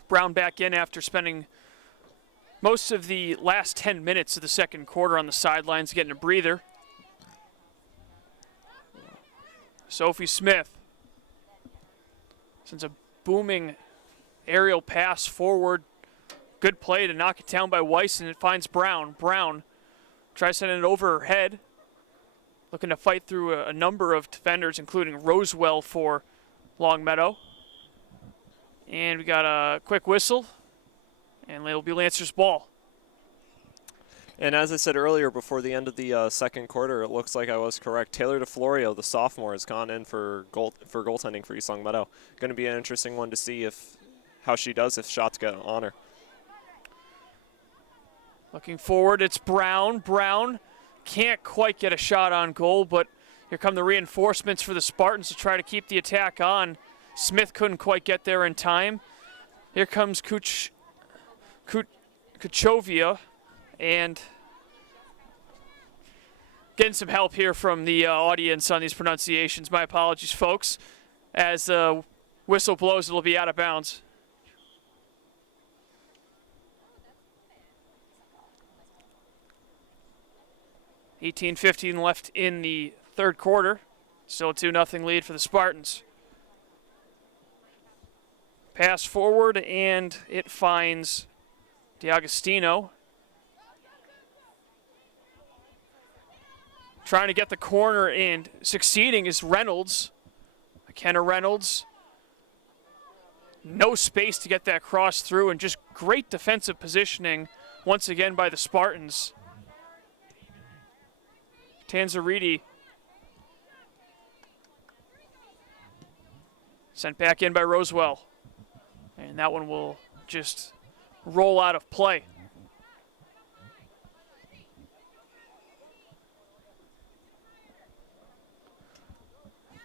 Brown back in after spending most of the last 10 minutes of the second quarter on the sidelines getting a breather. Sophie Smith sends a booming aerial pass forward. Good play to knock it down by Weiss, and it finds Brown. Brown tries sending it over her head. Looking to fight through a number of defenders, including Rosewell for Longmeadow. And we got a quick whistle, and it'll be Lancer's ball. And as I said earlier, before the end of the second quarter, it looks like I was correct. Taylor DeFlorio, the sophomore, has gone in for goaltending for East Longmeadow. Going to be an interesting one to see how she does if shots get on her. Looking forward, it's Brown. Brown can't quite get a shot on goal, but here come the reinforcements for the Spartans to try to keep the attack on. Smith couldn't quite get there in time. Here comes Kuchovia, and getting some help here from the audience on these pronunciations. My apologies, folks. As the whistle blows, it'll be out of bounds. $18:15 left in the third quarter. Still a 2-0 lead for the Spartans. Pass forward, and it finds DiAgostino. Trying to get the corner, and succeeding is Reynolds. McKenna Reynolds. No space to get that cross through, and just great defensive positioning once again by the Spartans. Tanzariti sent back in by Rosewell. And that one will just roll out of play.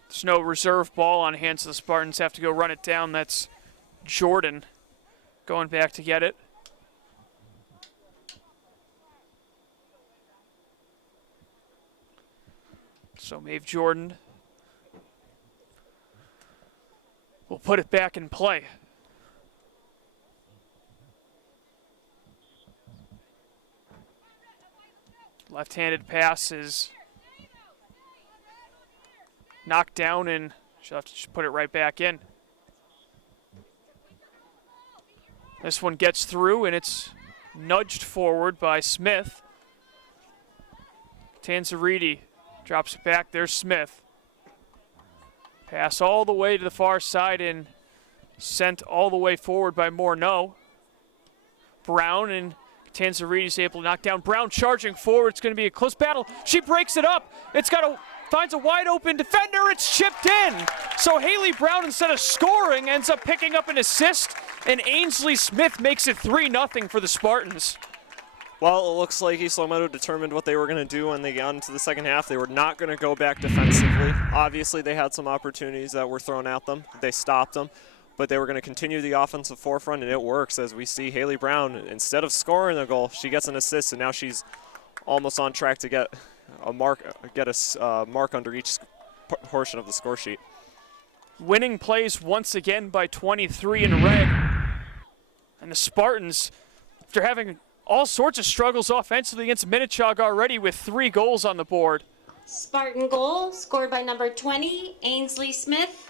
There's no reserve ball on hand, so the Spartans have to go run it down. That's Jordan going back to get it. So Maeve Jordan will put it back in play. Left-handed pass is knocked down, and she'll have to just put it right back in. This one gets through, and it's nudged forward by Smith. Tanzariti drops it back. There's Smith. Pass all the way to the far side and sent all the way forward by Morneau. Brown, and Tanzariti's able to knock down. Brown charging forward. It's going to be a close battle. She breaks it up. It's got a finds a wide open defender. It's chipped in. So Haley Brown, instead of scoring, ends up picking up an assist, and Ainsley Smith makes it 3-0 for the Spartans. Well, it looks like East Longmeadow determined what they were going to do when they got into the second half. They were not going to go back defensively. Obviously, they had some opportunities that were thrown at them. They stopped them, but they were going to continue the offensive forefront, and it works. As we see Haley Brown, instead of scoring a goal, she gets an assist, and now she's almost on track to get a mark under each portion of the score sheet. Winning plays once again by 23 in red. And the Spartans, after having all sorts of struggles offensively against Minnechaug already with 3 goals on the board. Spartan goal scored by number 20, Ainsley Smith,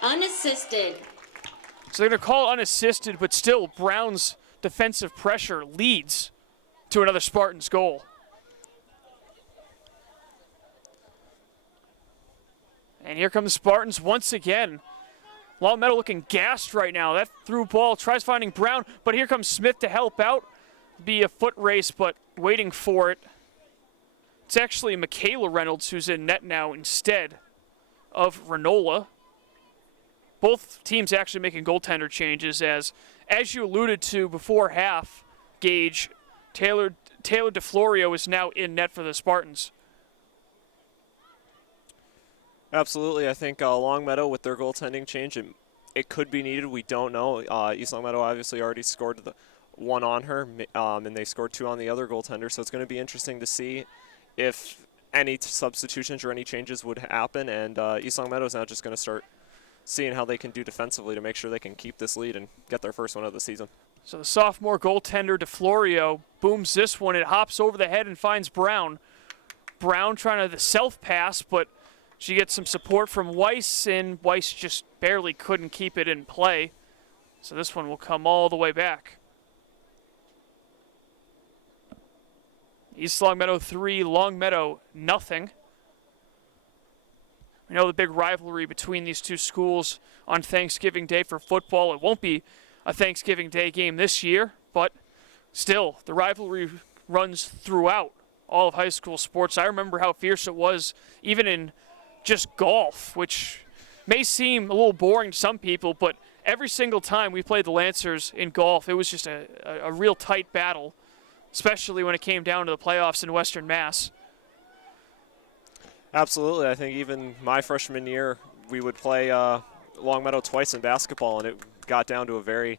unassisted. So they're going to call it unassisted, but still Brown's defensive pressure leads to another Spartans goal. And here come the Spartans once again. Longmeadow looking gassed right now. That through ball tries finding Brown, but here comes Smith to help out. Be a foot race, but waiting for it. It's actually Michaela Reynolds who's in net now instead of Renola. Both teams actually making goaltender changes, as you alluded to before half, Gage, Taylor DeFlorio is now in net for the Spartans. Absolutely. I think Longmeadow, with their goaltending change, it could be needed. We don't know. East Longmeadow obviously already scored the one on her, and they scored 2 on the other goaltender, so it's going to be interesting to see if any substitutions or any changes would happen, and East Longmeadow is now just going to start seeing how they can do defensively to make sure they can keep this lead and get their first one of the season. So the sophomore goaltender DeFlorio booms this one. It hops over the head and finds Brown. Brown trying to self-pass, but she gets some support from Weiss, and Weiss just barely couldn't keep it in play. So this one will come all the way back. East Longmeadow 3, Longmeadow nothing. We know the big rivalry between these two schools on Thanksgiving Day for football. It won't be a Thanksgiving Day game this year, but still, the rivalry runs throughout all of high school sports. I remember how fierce it was even in just golf, which may seem a little boring to some people, but every single time we played the Lancers in golf, it was just a real tight battle, especially when it came down to the playoffs in Western Mass. Absolutely. I think even my freshman year, we would play Longmeadow twice in basketball, and it got down to a very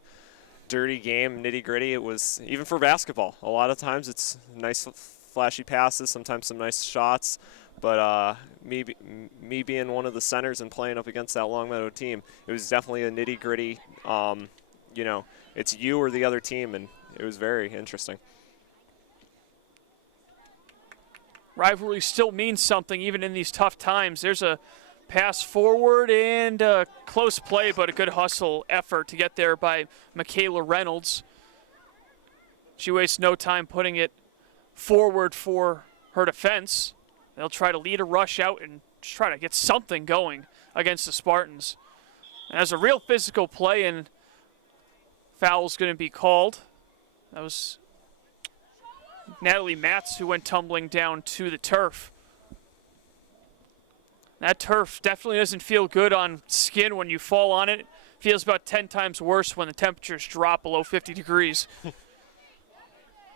dirty game, nitty-gritty. It was, even for basketball, a lot of times it's nice flashy passes, sometimes some nice shots, but me being one of the centers and playing up against that Longmeadow team, it was definitely a nitty-gritty, it's you or the other team, and it was very interesting. Rivalry still means something even in these tough times. There's a pass forward and a close play, but a good hustle effort to get there by Michaela Reynolds. She wastes no time putting it forward for her defense. They'll try to lead a rush out and just try to get something going against the Spartans. And as a real physical play, and foul's going to be called. That was Natalie Matz who went tumbling down to the turf. That turf definitely doesn't feel good on skin when you fall on it. It feels about 10 times worse when the temperatures drop below 50 degrees.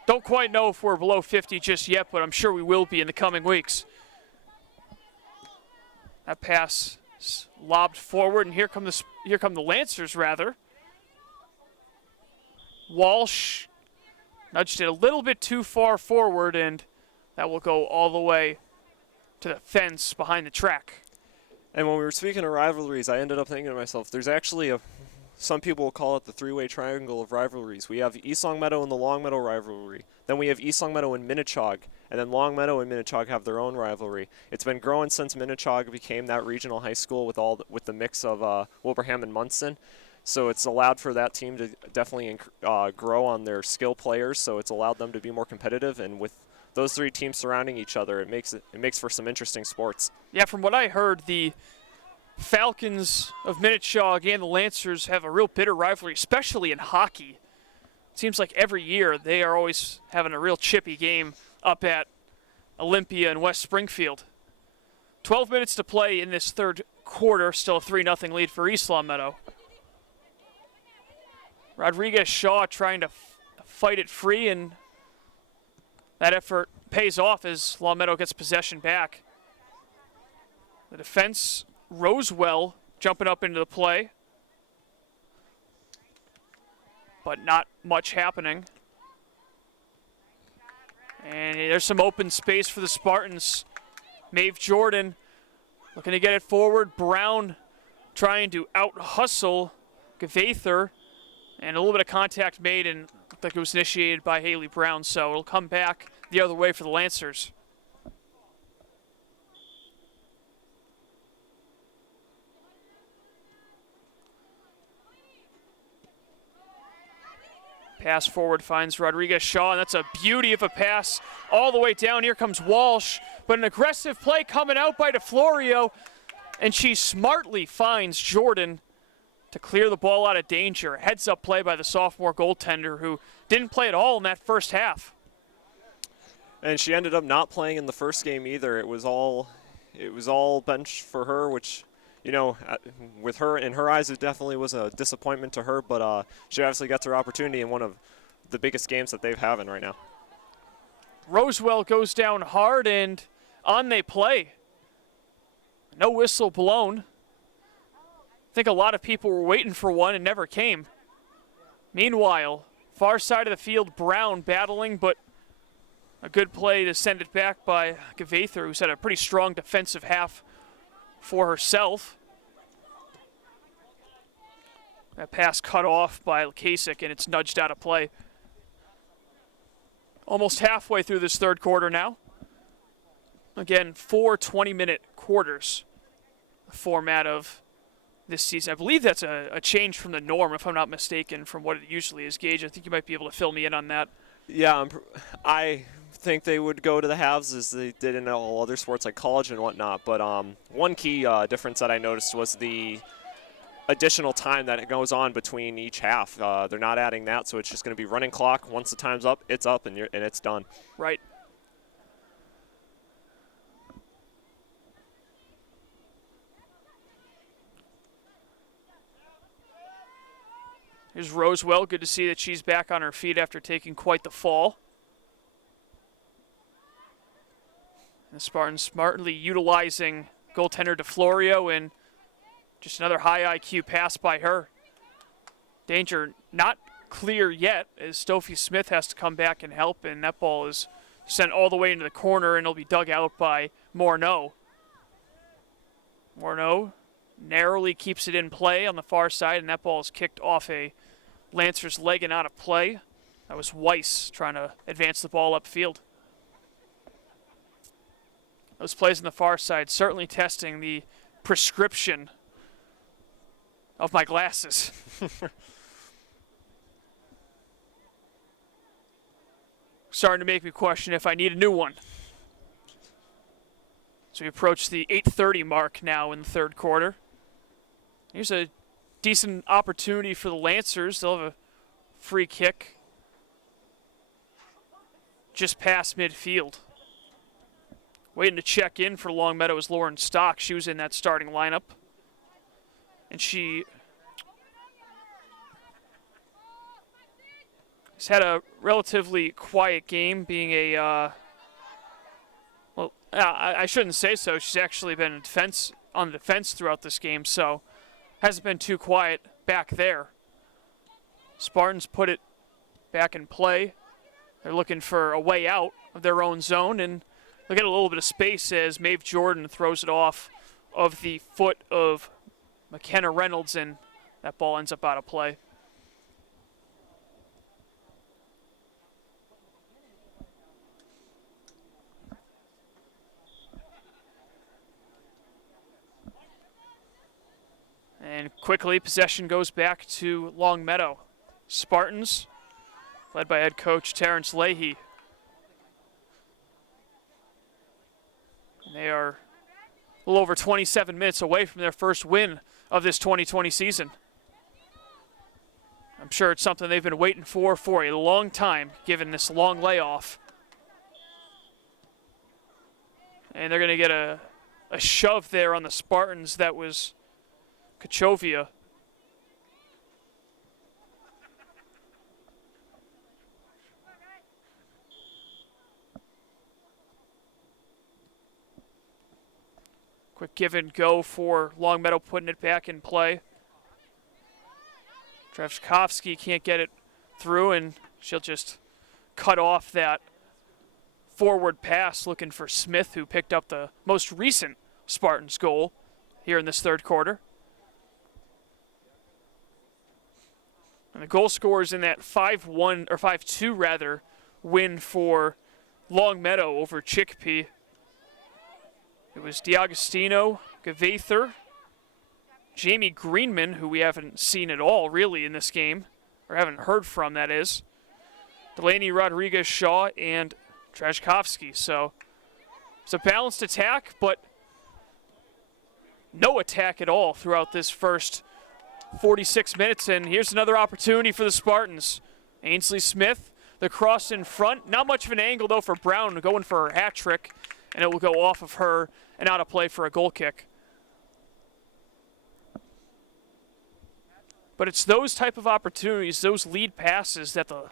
Don't quite know if we're below 50 just yet, but I'm sure we will be in the coming weeks. That pass is lobbed forward, and here come the Lancers, rather. Walsh nudged it a little bit too far forward, and that will go all the way to the fence behind the track. And when we were speaking of rivalries, I ended up thinking to myself, there's actually some people will call it the three-way triangle of rivalries. We have East Longmeadow and the Longmeadow rivalry. Then we have East Longmeadow and Minnechaug. And then Longmeadow and Minnechaug have their own rivalry. It's been growing since Minnechaug became that regional high school with the mix of Wilbraham and Munson. So it's allowed for that team to definitely grow on their skill players. So it's allowed them to be more competitive. And with those three teams surrounding each other, it makes for some interesting sports. Yeah, from what I heard, the Falcons of Minnechaug and the Lancers have a real bitter rivalry, especially in hockey. It seems like every year they are always having a real chippy game up at Olympia and West Springfield. 12 minutes to play in this third quarter. Still a 3-0 lead for East Longmeadow. Rodriguez-Shaw trying to fight it free, and that effort pays off as Longmeadow gets possession back. The defense, Rosewell jumping up into the play, but not much happening. And there's some open space for the Spartans. Maeve Jordan looking to get it forward. Brown trying to out-hustle Gavather. And a little bit of contact made, and looked like it was initiated by Haley Brown, so it'll come back the other way for the Lancers. Pass forward finds Rodriguez-Shaw, and that's a beauty of a pass all the way down. Here comes Walsh, but an aggressive play coming out by DeFlorio, and she smartly finds Jordan to clear the ball out of danger. A heads-up play by the sophomore goaltender who didn't play at all in that first half. And she ended up not playing in the first game either. It was all bench for her, which, you know, with her in her eyes, it definitely was a disappointment to her. But she obviously gets her opportunity in one of the biggest games that they've having right now. Rosewell goes down hard, and on they play. No whistle blown. I think a lot of people were waiting for one and never came. Meanwhile, far side of the field, Brown battling, but a good play to send it back by Gavather, who's had a pretty strong defensive half for herself. That pass cut off by Kasich, and it's nudged out of play. Almost halfway through this third quarter now. Again, 4 20-minute quarters, the format of this season. I believe that's a change from the norm, if I'm not mistaken, from what it usually is. Gage, I think you might be able to fill me in on that. Yeah, I think they would go to the halves as they did in all other sports like college and whatnot. But one key difference that I noticed was the additional time that it goes on between each half. They're not adding that, so it's just going to be running clock. Once the time's up, it's up, and it's done. Right. Here's Rosewell. Good to see that she's back on her feet after taking quite the fall. And the Spartans smartly utilizing goaltender DeFlorio, and just another high IQ pass by her. Danger not clear yet as Sophie Smith has to come back and help, and that ball is sent all the way into the corner, and it'll be dug out by Morneau. Morneau narrowly keeps it in play on the far side, and that ball is kicked off a Lancer's leg and out of play. That was Weiss trying to advance the ball upfield. Those plays on the far side certainly testing the prescription of my glasses. Starting to make me question if I need a new one. So we approach the 8:30 mark now in the third quarter. Here's a decent opportunity for the Lancers. They'll have a free kick just past midfield. Waiting to check in for Longmeadow is Lauren Stock. She was in that starting lineup. And she has had a relatively quiet game, being a, I shouldn't say so. She's actually been on the defense throughout this game, so hasn't been too quiet back there. Spartans put it back in play. They're looking for a way out of their own zone, and they'll get a little bit of space as Maeve Jordan throws it off of the foot of McKenna Reynolds, and that ball ends up out of play. And quickly, possession goes back to Longmeadow. Spartans, led by head coach Terrence Leahy. And they are a little over 27 minutes away from their first win of this 2020 season. I'm sure it's something they've been waiting for a long time, given this long layoff. And they're going to get a a shove there on the Spartans. That was Kachovia. Quick give and go for Longmeadow, putting it back in play. Trevchkovsky can't get it through, and she'll just cut off that forward pass looking for Smith, who picked up the most recent Spartans goal here in this third quarter. And the goal scorers in that 5-1 or 5-2 rather win for Longmeadow over Chicopee. It was DiAgostino, Gavather, Jamie Greenman, who we haven't seen at all really in this game, or haven't heard from, that is, Delaney Rodriguez-Shaw, and Trajkovsky. So it's a balanced attack, but no attack at all throughout this first 46 minutes. And here's another opportunity for the Spartans. Ainsley Smith, the cross in front. Not much of an angle, though, for Brown, going for her hat trick, and it will go off of her and out of play for a goal kick. But it's those type of opportunities, those lead passes, that the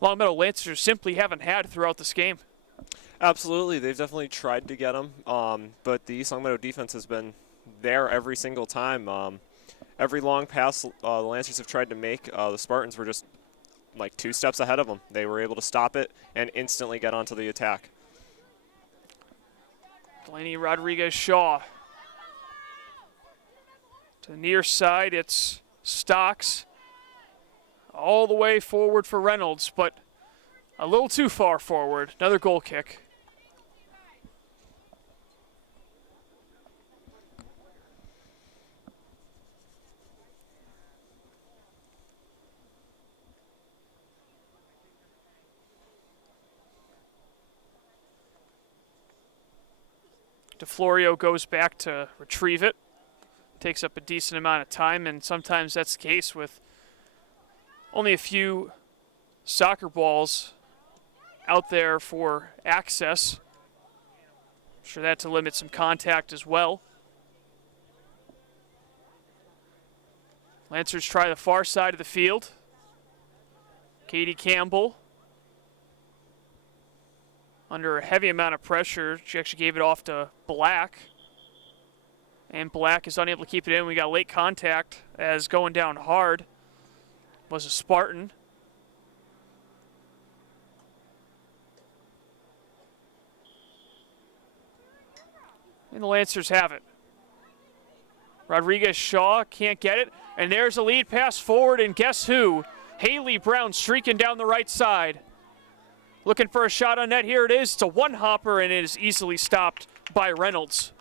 Longmeadow Lancers simply haven't had throughout this game. Absolutely. They've definitely tried to get them, but the East Longmeadow defense has been there every single time. Every long pass the Lancers have tried to make, the Spartans were just like 2 steps ahead of them. They were able to stop it and instantly get onto the attack. Delaney Rodriguez-Shaw. To the near side, it's Stocks. All the way forward for Reynolds, but a little too far forward. Another goal kick. DeFlorio goes back to retrieve it. Takes up a decent amount of time, and sometimes that's the case with only a few soccer balls out there for access. I'm sure that to limit some contact as well. Lancers try the far side of the field. Katie Campbell, under a heavy amount of pressure, she actually gave it off to Black. And Black is unable to keep it in. We got late contact, as going down hard was a Spartan. And the Lancers have it. Rodriguez-Shaw can't get it. And there's a lead pass forward, and guess who? Haley Brown streaking down the right side. Looking for a shot on net. Here it is. It's a one-hopper, and it is easily stopped by Reynolds.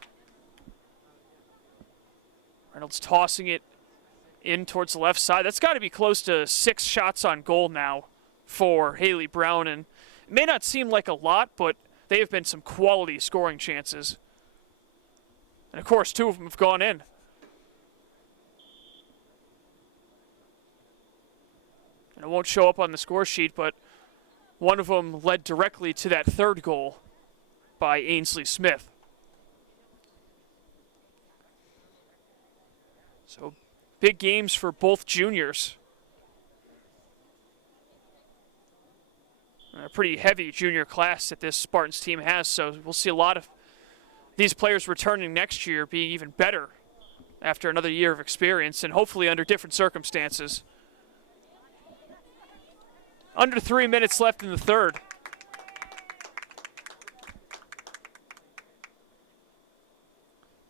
Reynolds tossing it in towards the left side. That's got to be close to 6 shots on goal now for Haley Brown. And it may not seem like a lot, but they have been some quality scoring chances. And, of course, 2 of them have gone in. And it won't show up on the score sheet, but one of them led directly to that third goal by Ainsley Smith. So big games for both juniors. A pretty heavy junior class that this Spartans team has, so we'll see a lot of these players returning next year being even better after another year of experience, and hopefully under different circumstances. Under 3 minutes left in the third.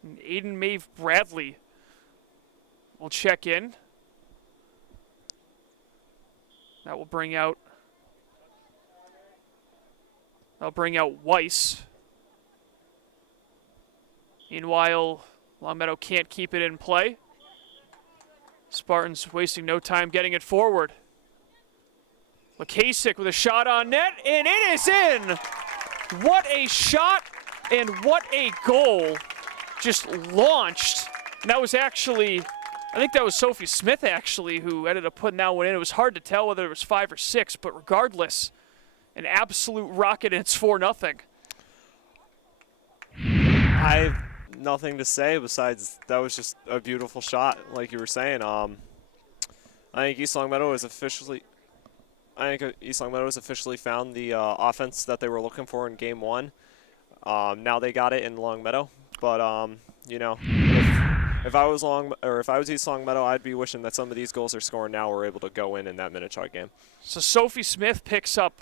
And Aiden Maeve Bradley will check in. That will bring out Weiss. Meanwhile, Longmeadow can't keep it in play. Spartans wasting no time getting it forward. Lakasik with a shot on net, and it is in! What a shot and what a goal. Just launched. And that was actually, I think that was Sophie Smith actually who ended up putting that one in. It was hard to tell whether it was 5 or 6, but regardless, an absolute rocket, and it's 4-0. nothing to say besides that was just a beautiful shot, like you were saying. I think East Longmeadow has officially found the offense that they were looking for in Game 1. Now they got it in Longmeadow, but you know, if I was East Longmeadow, I'd be wishing that some of these goals they're scoring now were able to go in that Minichog game. So Sophie Smith picks up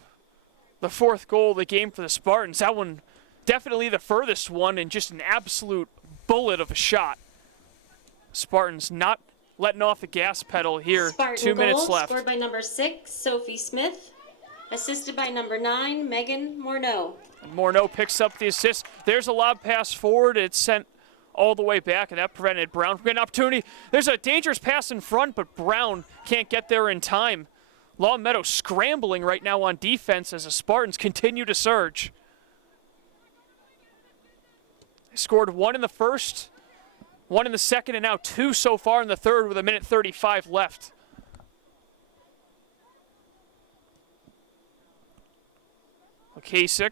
the 4th goal of the game for the Spartans. That one definitely the furthest one, and just an absolute bullet of a shot. Spartans not letting off the gas pedal here. Spartan 2 minutes goal, left. scored by number 6, Sophie Smith. Assisted by number 9, Megan Morneau. And Morneau picks up the assist. There's a lob pass forward. It's sent all the way back, and that prevented Brown from getting an opportunity. There's a dangerous pass in front, but Brown can't get there in time. Longmeadow scrambling right now on defense as the Spartans continue to surge. They scored 1 in the first, 1 in the second, and now 2 so far in the third with 1:35 left. Kasich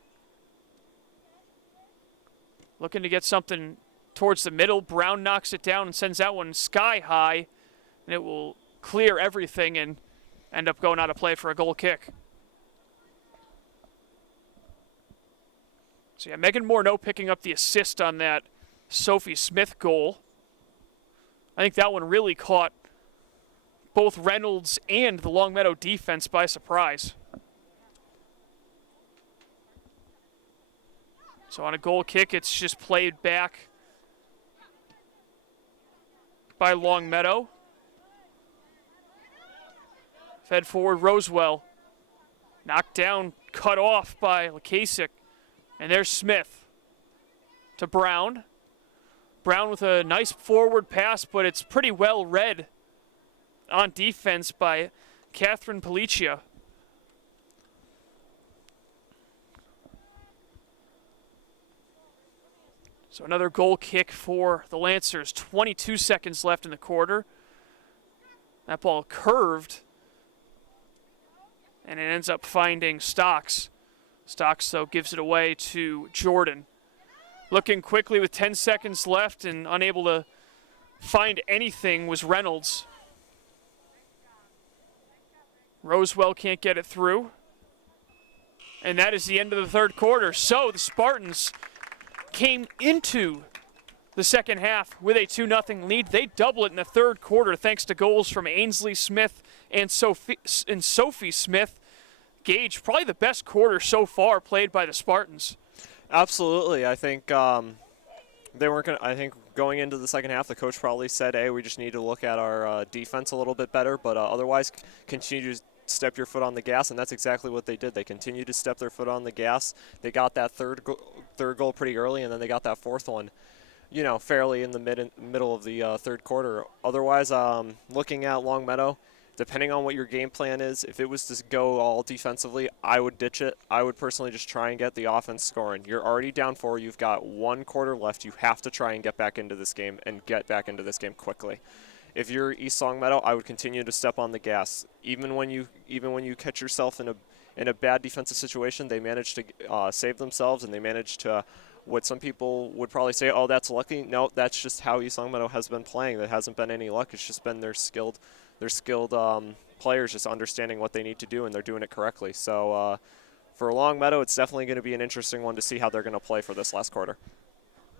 looking to get something towards the middle. Brown knocks it down and sends that one sky high, and it will clear everything and end up going out of play for a goal kick. So yeah, Megan Morneau picking up the assist on that Sophie Smith goal. I think that one really caught both Reynolds and the Longmeadow defense by surprise. So on a goal kick, it's just played back by Longmeadow. Fed forward, Rosewell. Knocked down, cut off by Kasich. And there's Smith to Brown. Brown with a nice forward pass, but it's pretty well read on defense by Catherine Policia. So another goal kick for the Lancers. 22 seconds left in the quarter. That ball curved, and it ends up finding Stocks. Stocks, though, gives it away to Jordan. Looking quickly with 10 seconds left and unable to find anything was Reynolds. Rosewell can't get it through. And that is the end of the third quarter. So the Spartans came into the second half with a 2-0 lead. They double it in the third quarter thanks to goals from Ainsley Smith and Sophie Smith. Gage, probably the best quarter so far played by the Spartans. Absolutely. I think they weren't going to. I think going into the second half, the coach probably said, hey, we just need to look at our defense a little bit better, but otherwise continue to step your foot on the gas, and that's exactly what they did. They continued to step their foot on the gas. They got that third goal pretty early, and then they got that fourth one, you know, fairly in the middle of the third quarter. Otherwise, looking at Longmeadow, depending on what your game plan is, if it was to go all defensively, I would ditch it. I would personally just try and get the offense scoring. You're already down 4. You've got 1 quarter left. You have to try and get back into this game and get back into this game quickly. If you're East Longmeadow, I would continue to step on the gas. Even when you catch yourself in a bad defensive situation, they manage to save themselves, and they manage to, what some people would probably say, oh, that's lucky. No, that's just how East Longmeadow has been playing. There hasn't been any luck. It's just been their skilled players just understanding what they need to do, and they're doing it correctly. So for Longmeadow, it's definitely going to be an interesting one to see how they're going to play for this last quarter.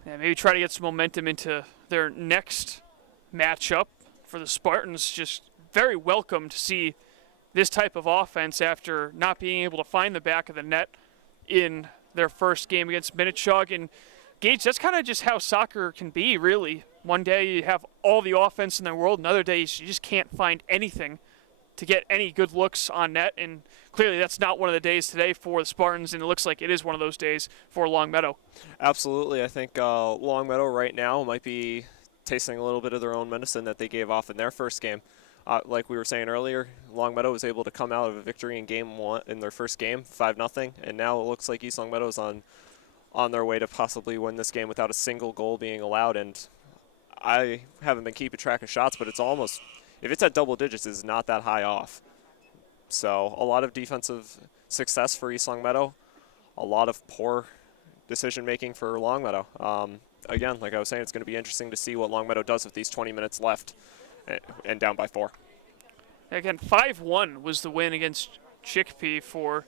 Yeah, maybe try to get some momentum into their next matchup. For the Spartans, just very welcome to see this type of offense after not being able to find the back of the net in their first game against Minichog. And Gage, that's kind of just how soccer can be, really. One day you have all the offense in the world, and other days you just can't find anything to get any good looks on net. And clearly that's not one of the days today for the Spartans, and it looks like it is one of those days for Longmeadow. Absolutely. I think Longmeadow right now might be tasting a little bit of their own medicine that they gave off in their first game. Like we were saying earlier, Longmeadow was able to come out of a victory in game 1 in their first game, 5-0, and now it looks like East Longmeadow is on their way to possibly win this game without a single goal being allowed. And I haven't been keeping track of shots, but it's almost, if it's at double digits, it's not that high off. So a lot of defensive success for East Longmeadow, a lot of poor decision making for Longmeadow. again, like I was saying, it's going to be interesting to see what Longmeadow does with these 20 minutes left and down by 4. Again, 5-1 was the win against Chicopee for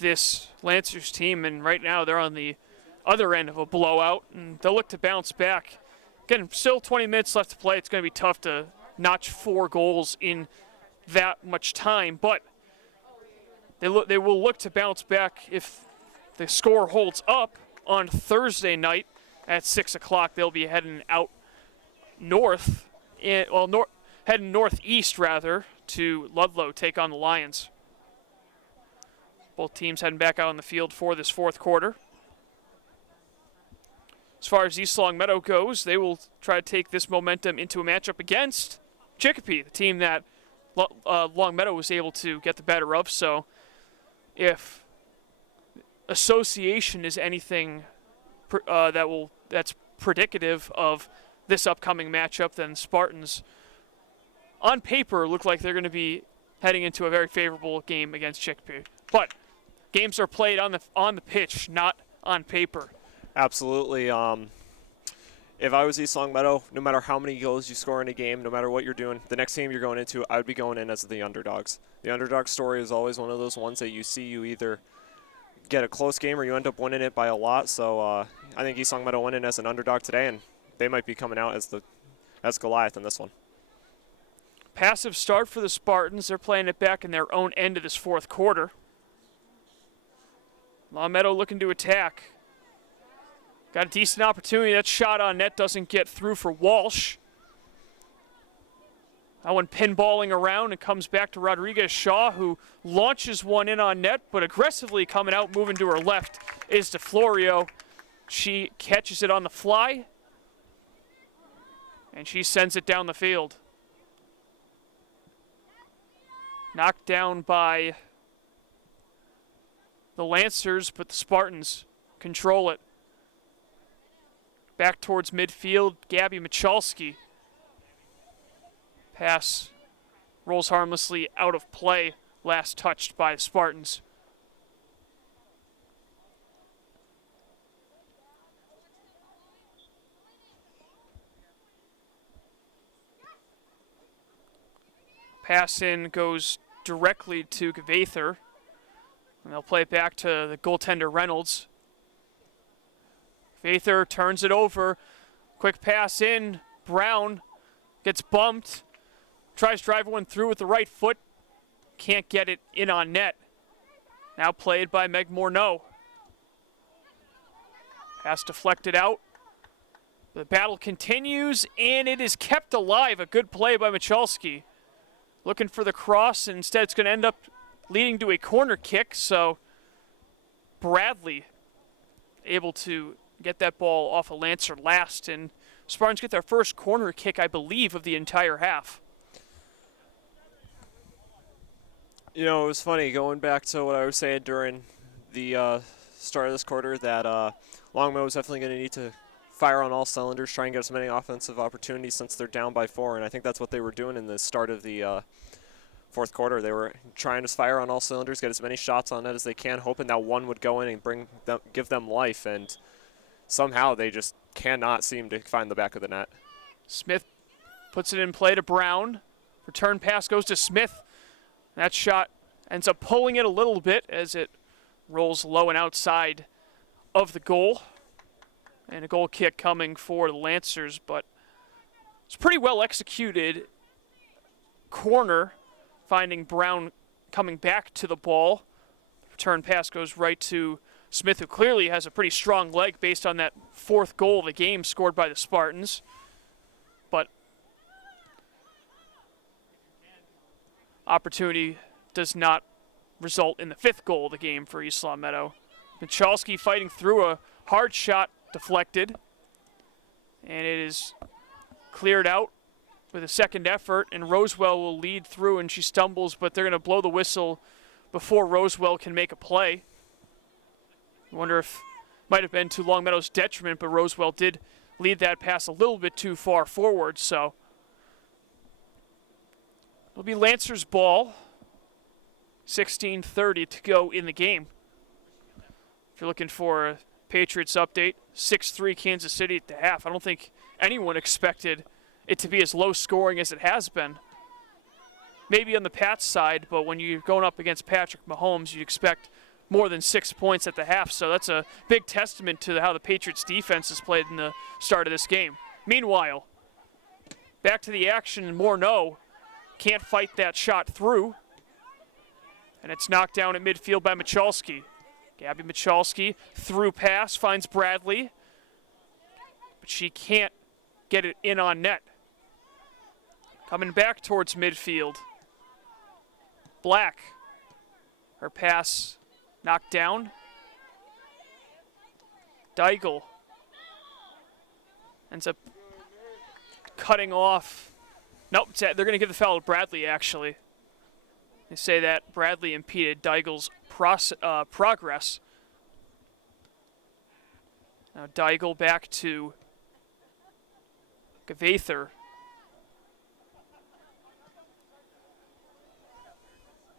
this Lancers team, and right now they're on the other end of a blowout, and they'll look to bounce back. Again, still 20 minutes left to play. It's going to be tough to notch 4 goals in that much time, but they will look to bounce back if the score holds up on Thursday night at 6 o'clock. They'll be heading out north, heading northeast rather, to Ludlow, take on the Lions. Both teams heading back out on the field for this fourth quarter. As far as East Longmeadow goes, they will try to take this momentum into a matchup against Chicopee, the team that Longmeadow was able to get the better of. So if association is anything that's predicative of this upcoming matchup, then Spartans, on paper, look like they're going to be heading into a very favorable game against Chicopee. But games are played on the pitch, not on paper. Absolutely. If I was East Longmeadow, no matter how many goals you score in a game, no matter what you're doing, the next game you're going into, I would be going in as the underdogs. The underdog story is always one of those ones that you see you either get a close game or you end up winning it by a lot. So I think East Longmeadow went in as an underdog today, and they might be coming out as Goliath in this one. Passive start for the Spartans. They're playing it back in their own end of this fourth quarter. Longmeadow looking to attack. Got a decent opportunity. That shot on net doesn't get through for Walsh. That one pinballing around and comes back to Rodriguez Shaw, who launches one in on net, but aggressively coming out, moving to her left is DeFlorio. She catches it on the fly, and she sends it down the field. Knocked down by the Lancers, but the Spartans control it. Back towards midfield, Gabby Michalski. Pass rolls harmlessly out of play, last touched by the Spartans. Pass in goes directly to Gavather, and they'll play it back to the goaltender Reynolds. Gavather turns it over. Quick pass in. Brown gets bumped. Tries to drive one through with the right foot. Can't get it in on net. Now played by Meg Morneau. Pass deflected out. The battle continues, and it is kept alive. A good play by Michalski. Looking for the cross, and instead it's going to end up leading to a corner kick. So Bradley able to get that ball off a Lancer last, and Spartans get their first corner kick, I believe, of the entire half. You know, it was funny going back to what I was saying during the start of this quarter that Longmeadow is definitely going to need to fire on all cylinders, try and get as many offensive opportunities since they're down by 4, and I think that's what they were doing in the start of the fourth quarter. They were trying to fire on all cylinders, get as many shots on net as they can, hoping that one would go in and give them life, and somehow they just cannot seem to find the back of the net. Smith puts it in play to Brown. Return pass goes to Smith. That shot ends up pulling it a little bit as it rolls low and outside of the goal. And a goal kick coming for the Lancers, but it's pretty well executed corner, finding Brown coming back to the ball. Return pass goes right to Smith, who clearly has a pretty strong leg based on that fourth goal of the game scored by the Spartans. But opportunity does not result in the fifth goal of the game for East Longmeadow. Michalski fighting through a hard shot, deflected, and it is cleared out with a second effort, and Rosewell will lead through, and she stumbles, but they're going to blow the whistle before Rosewell can make a play. I wonder if it might have been to Longmeadow's detriment, but Rosewell did lead that pass a little bit too far forward, so it'll be Lancers' ball. 16:30 to go in the game. If you're looking for a Patriots update. 6-3 Kansas City at the half. I don't think anyone expected it to be as low scoring as it has been. Maybe on the Pats side, but when you're going up against Patrick Mahomes, you'd expect more than 6 points at the half. So that's a big testament to how the Patriots defense has played in the start of this game. Meanwhile, back to the action, Morneau can't fight that shot through. And it's knocked down at midfield by Michalski. Gabby Michalski, through pass, finds Bradley. But she can't get it in on net. Coming back towards midfield. Black. Her pass knocked down. Deigel ends up cutting off. Nope, they're going to give the foul to Bradley, actually. They say that Bradley impeded Deigel's progress. Now Deigel back to Gavather.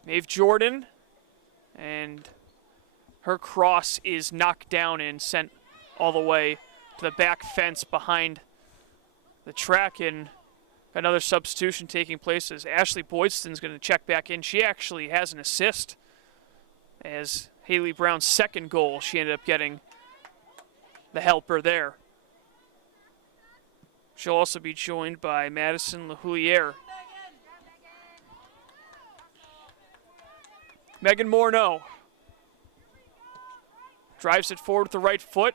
Maeve Jordan, and her cross is knocked down and sent all the way to the back fence behind the track, and another substitution taking place as Ashley Boydston's going to check back in. She actually has an assist as Haley Brown's second goal. She ended up getting the helper there. She'll also be joined by Madison LaHouliere. Megan Morneau drives it forward with the right foot.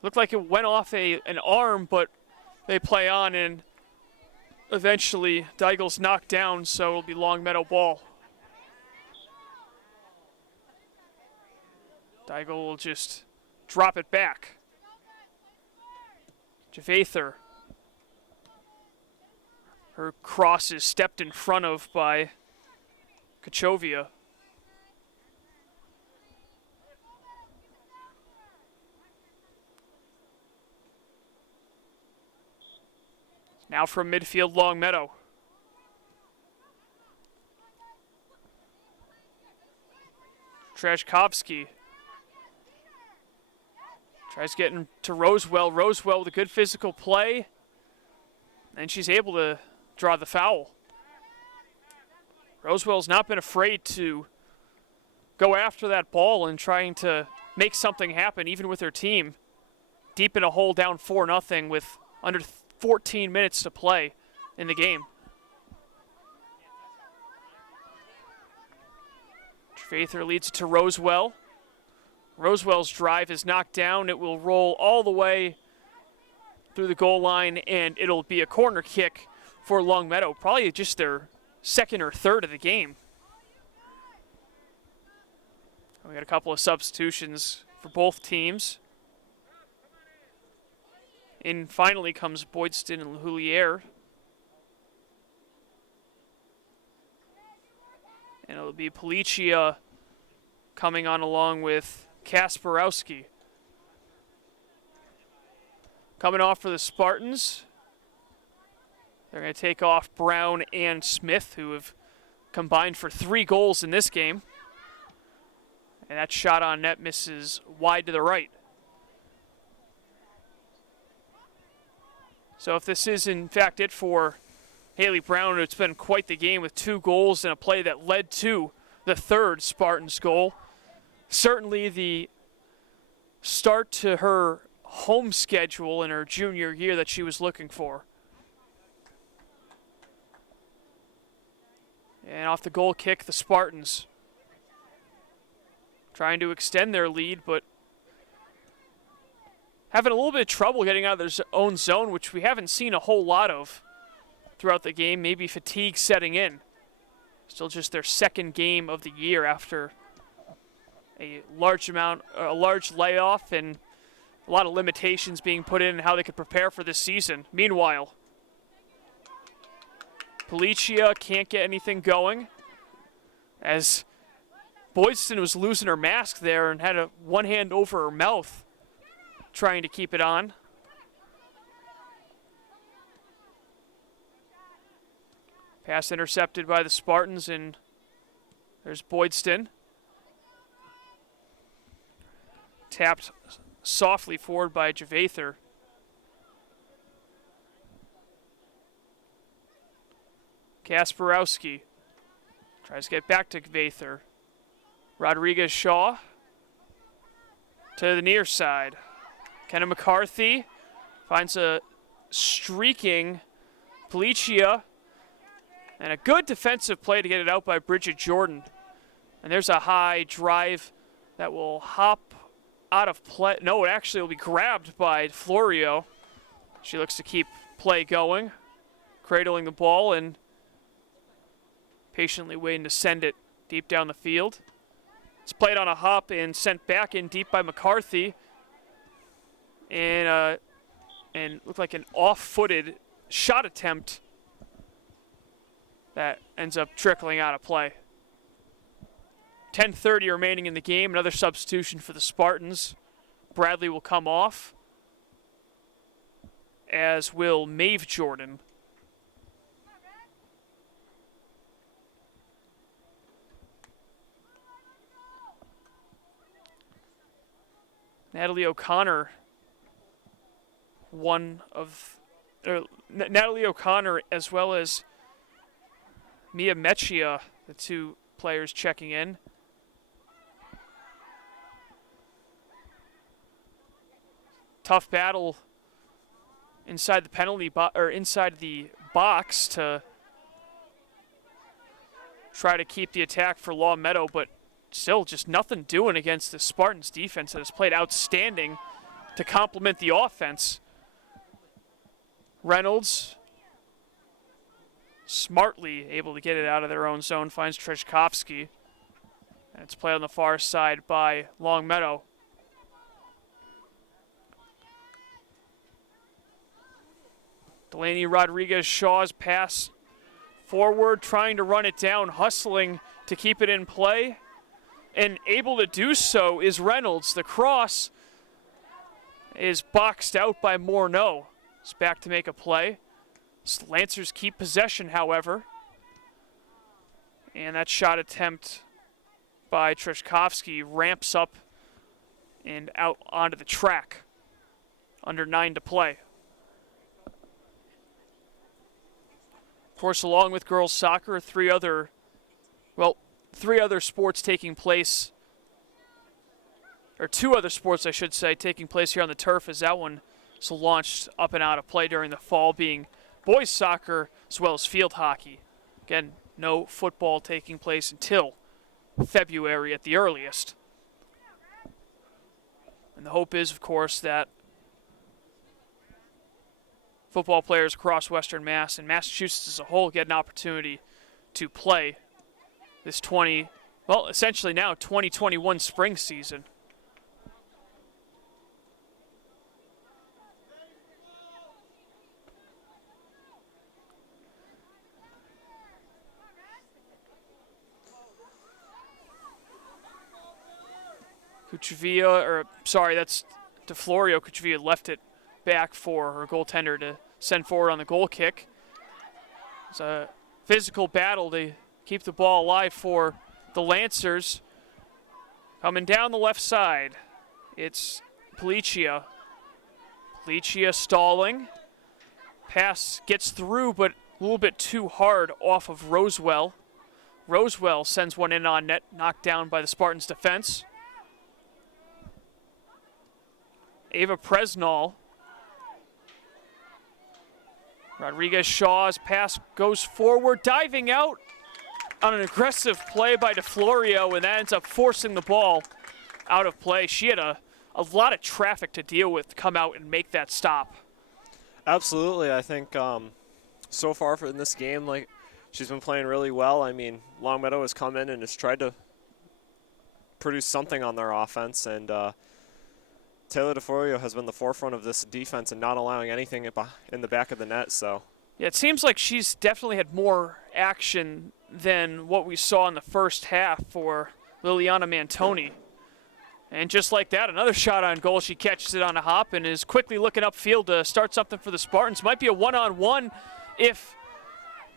Looked like it went off an arm, but they play on, and eventually Deigel's knocked down, so it'll be Longmeadow ball. Deigel will just drop it back. Javather. Her cross is stepped in front of by Kachovia. Now from midfield, Longmeadow. Trashkovsky tries getting to Rosewell. Rosewell with a good physical play, and she's able to draw the foul. Rosewell's not been afraid to go after that ball and trying to make something happen, even with her team deep in a hole, down 4-0 with under 14 minutes to play in the game. Trevather leads it to Rosewell. Rosewell's drive is knocked down. It will roll all the way through the goal line, and it'll be a corner kick for Longmeadow. Probably just their second or third of the game. We got a couple of substitutions for both teams. In finally comes Boydston and LaHouliere. And it'll be Policia coming on along with Kasparowski. Coming off for the Spartans. They're going to take off Brown and Smith, who have combined for 3 goals in this game. And that shot on net misses wide to the right. So if this is in fact it for Haley Brown, it's been quite the game with 2 goals and a play that led to the third Spartans goal. Certainly the start to her home schedule in her junior year that she was looking for. And off the goal kick, the Spartans trying to extend their lead, but having a little bit of trouble getting out of their own zone, which we haven't seen a whole lot of throughout the game. Maybe fatigue setting in. Still just their second game of the year after a large layoff and a lot of limitations being put in how they could prepare for this season. Meanwhile, Policia can't get anything going as Boydston was losing her mask there and had one hand over her mouth trying to keep it on. Pass intercepted by the Spartans, and there's Boydston. tapped softly forward by Javather. Kasparowski tries to get back to Vather. Rodriguez-Shaw to the near side. Kenna McCarthy finds a streaking Policia, and a good defensive play to get it out by Bridget Jordan. And there's a high drive that will hop out of play. No, it actually will be grabbed by Florio. She looks to keep play going, cradling the ball and patiently waiting to send it deep down the field. It's played on a hop and sent back in deep by McCarthy. And looked like an off-footed shot attempt that ends up trickling out of play. 10:30 remaining in the game. Another substitution for the Spartans. Bradley will come off, as will Maeve Jordan. Natalie O'Connor, Natalie O'Connor as well as Mia Mechia, the two players checking in. Tough battle inside the penalty inside the box to try to keep the attack for Longmeadow, but still just nothing doing against the Spartans defense that has played outstanding to complement the offense. Reynolds smartly able to get it out of their own zone, finds Treshkovsky. And it's played on the far side by Longmeadow. Delaney Rodriguez-Shaw's pass forward, trying to run it down, hustling to keep it in play. And able to do so is Reynolds. The cross is boxed out by Morneau. It's back to make a play. Lancers keep possession, however. And that shot attempt by Treshkovsky ramps up and out onto the track. Under 9 to play. Of course, along with girls soccer, three other sports taking place, or two other sports, I should say, taking place here on the turf, as that one is launched up and out of play during the fall, being boys soccer as well as field hockey. Again, no football taking place until February at the earliest. And the hope is, of course, that football players across Western Mass and Massachusetts as a whole get an opportunity to play this essentially now 2021 spring season. That's DeFlorio. Cuchavia left it back for her goaltender to send forward on the goal kick. It's a physical battle to keep the ball alive for the Lancers. Coming down the left side, it's Policia. Policia stalling. Pass gets through, but a little bit too hard off of Rosewell. Rosewell sends one in on net, knocked down by the Spartans' defense. Ava Presnall. Rodriguez-Shaw's pass goes forward, diving out on an aggressive play by DeFlorio, and that ends up forcing the ball out of play. She had a lot of traffic to deal with to come out and make that stop. Absolutely. I think so far in this game, she's been playing really well. I mean, Longmeadow has come in and has tried to produce something on their offense, and Taylor DeFlorio has been the forefront of this defense and not allowing anything in the back of the net. So yeah, it seems like she's definitely had more action than what we saw in the first half for Liliana Mantoni. And just like that, another shot on goal. She catches it on a hop and is quickly looking upfield to start something for the Spartans. Might be a one-on-one if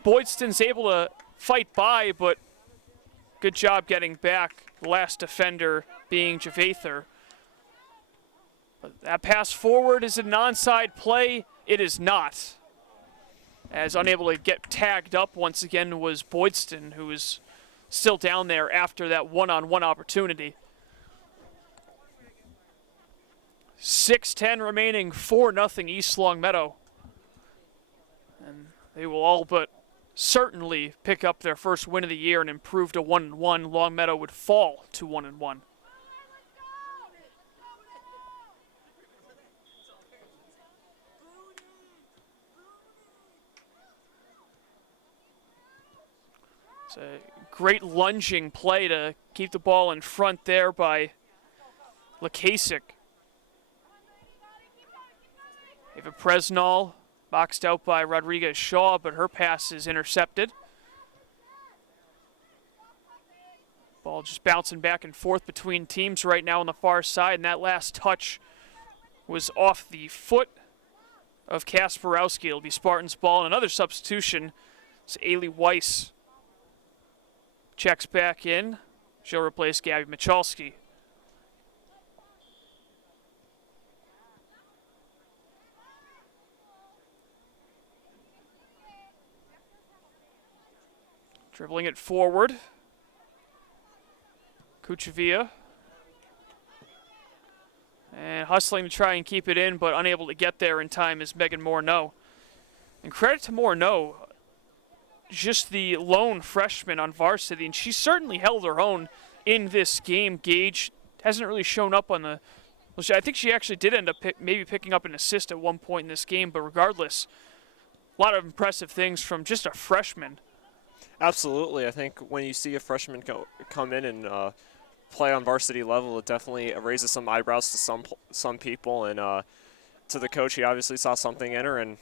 Boydston's able to fight by, but good job getting back. The last defender being Javather. But that pass forward is an onside play. It is not. As unable to get tagged up once again was Boydston, who is still down there after that one-on-one opportunity. 6:10 remaining, 4-0 East Longmeadow. And they will all but certainly pick up their first win of the year and improve to 1-1. Longmeadow would fall to 1-1. It's a great lunging play to keep the ball in front there by Lakasic. Ava Presnall boxed out by Rodriguez Shaw, but her pass is intercepted. Ball just bouncing back and forth between teams right now on the far side, and that last touch was off the foot of Kasparowski. It'll be Spartans' ball, and another substitution. It's Ailey Weiss. Checks back in. She'll replace Gabby Michalski. Dribbling it forward. Kuchavia. And hustling to try and keep it in, but unable to get there in time is Megan Morneau. And credit to Morneau, just the lone freshman on varsity, and she certainly held her own in this game. Gage hasn't really shown up on the... Well, I think she actually did end up maybe picking up an assist at one point in this game, but regardless, a lot of impressive things from just a freshman. Absolutely. I think when you see a freshman come in and play on varsity level, it definitely raises some eyebrows to some people. And to the coach, he obviously saw something in her, and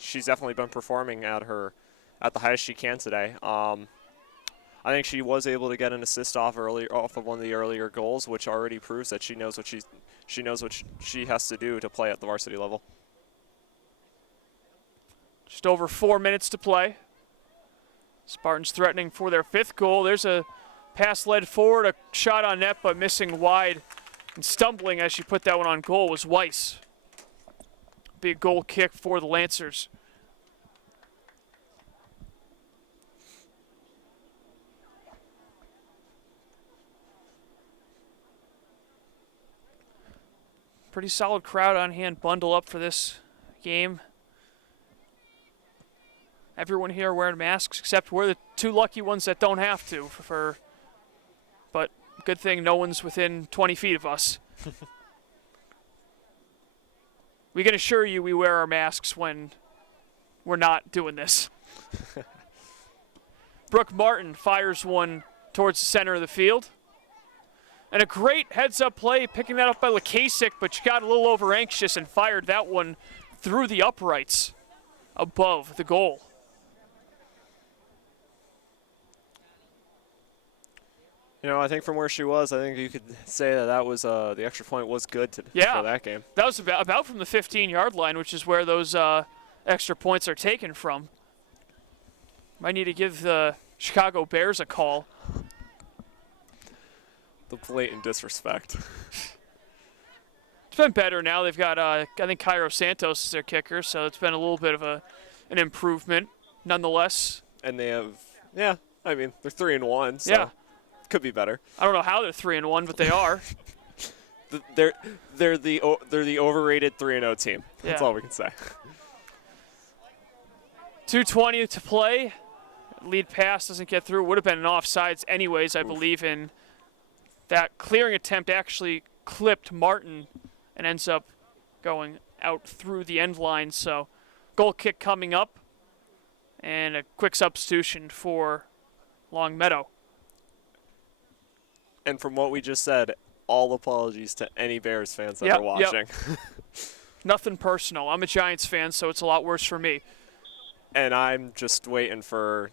she's definitely been performing at the highest she can today. I think she was able to get an assist off of one of the earlier goals, which already proves that she knows what she has to do to play at the varsity level. Just over 4 minutes to play. Spartans threatening for their 5th goal. There's a pass led forward, a shot on net, but missing wide. And stumbling as she put that one on goal was Weiss. Big goal kick for the Lancers. Pretty solid crowd on hand, bundle up for this game. Everyone here wearing masks, except we're the 2 lucky ones that don't have to. But good thing no one's within 20 feet of us. We can assure you we wear our masks when we're not doing this. Brooke Martin fires one towards the center of the field. And a great heads-up play, picking that up by Lakasic, but she got a little over-anxious and fired that one through the uprights above the goal. You know, I think from where she was, I think you could say that was the extra point was good for that game. That was about from the 15-yard line, which is where those extra points are taken from. Might need to give the Chicago Bears a call. The blatant disrespect. It's been better now. They've got, I think, Cairo Santos is their kicker, so it's been a little bit of an improvement nonetheless. And they have, they're 3-1, so. Yeah. Could be better. I don't know how they're 3-1, but they are. They're the overrated 3-0 team. That's all we can say. 2:20 to play. Lead pass doesn't get through. Would have been an offsides anyways, I believe. In that clearing attempt actually clipped Martin and ends up going out through the end line. So goal kick coming up and a quick substitution for Longmeadow. And from what we just said, all apologies to any Bears fans that are watching. Nothing personal. I'm a Giants fan, so it's a lot worse for me. And I'm just waiting for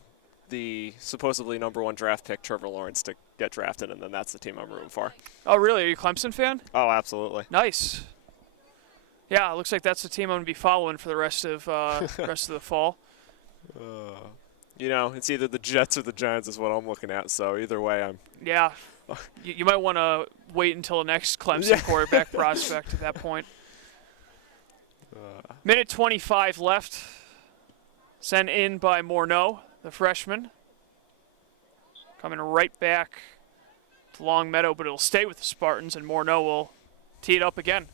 the supposedly #1 draft pick, Trevor Lawrence, to get drafted, and then that's the team I'm rooting for. Oh, really? Are you a Clemson fan? Oh, absolutely. Nice. Yeah, it looks like that's the team I'm going to be following for the rest of the fall. You know, it's either the Jets or the Giants is what I'm looking at, so either way I'm... Yeah, You might want to wait until the next Clemson quarterback prospect at that point. Minute 25 left. Sent in by Morneau, the freshman. Coming right back to Longmeadow, but it'll stay with the Spartans, and Morneau will tee it up again.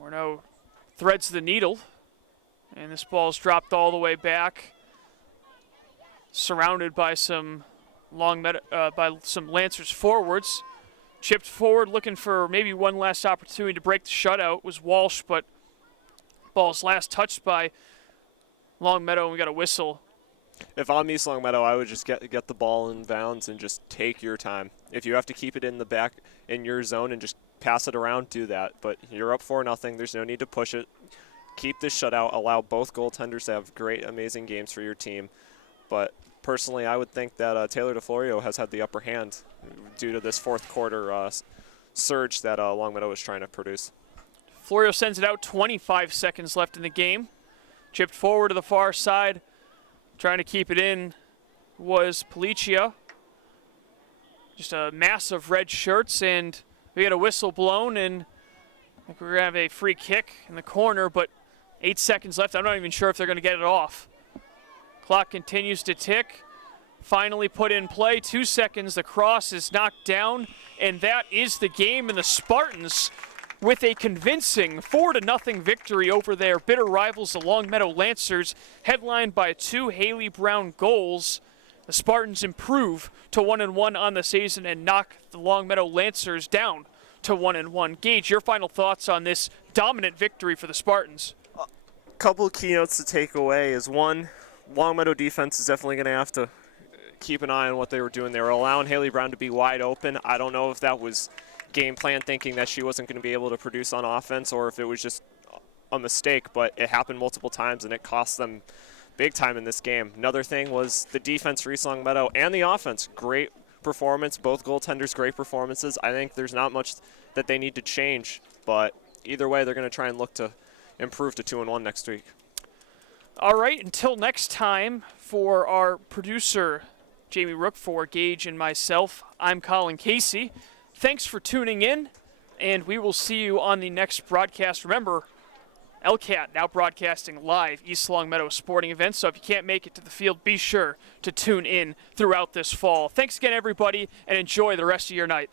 Morneau threads the needle, and this ball's dropped all the way back, surrounded by some Lancers forwards. Chipped forward, looking for maybe one last opportunity to break the shutout was Walsh, but ball's last touched by Longmeadow, and we got a whistle. If I'm East Longmeadow, I would just get the ball in bounds and just take your time. If you have to keep it in the back in your zone and just pass it around, do that. But you're up 4-0. There's no need to push it. Keep this shutout. Allow both goaltenders to have great, amazing games for your team. But personally, I would think that Taylor DeFlorio has had the upper hand due to this fourth quarter surge that Longmeadow was trying to produce. Florio sends it out, 25 seconds left in the game. Chipped forward to the far side. Trying to keep it in was Policia. Just a mass of red shirts, and we got a whistle blown, and I think we're going to have a free kick in the corner, but 8 seconds left. I'm not even sure if they're going to get it off. Clock continues to tick. Finally put in play. 2 seconds. The cross is knocked down, and that is the game. And the Spartans, with a convincing 4-0 victory over their bitter rivals, the Longmeadow Lancers, headlined by 2 Haley Brown goals. The Spartans improve to 1-1 on the season and knock the Longmeadow Lancers down to 1-1. Gage, your final thoughts on this dominant victory for the Spartans? A couple of keynotes to take away is, one, Longmeadow defense is definitely going to have to keep an eye on what they were doing. They were allowing Haley Brown to be wide open. I don't know if that was game plan thinking that she wasn't going to be able to produce on offense or if it was just a mistake, but it happened multiple times and it cost them big time in this game. Another thing was the defense for East Longmeadow and the offense. Great performance. Both goaltenders, great performances. I think there's not much that they need to change, but either way, they're going to try and look to improve to 2-1 next week. All right, until next time, for our producer, Jamie Rook, for Gage and myself, I'm Colin Casey. Thanks for tuning in, and we will see you on the next broadcast. Remember, LCAT now broadcasting live East Longmeadow sporting events, so if you can't make it to the field, be sure to tune in throughout this fall. Thanks again, everybody, and enjoy the rest of your night.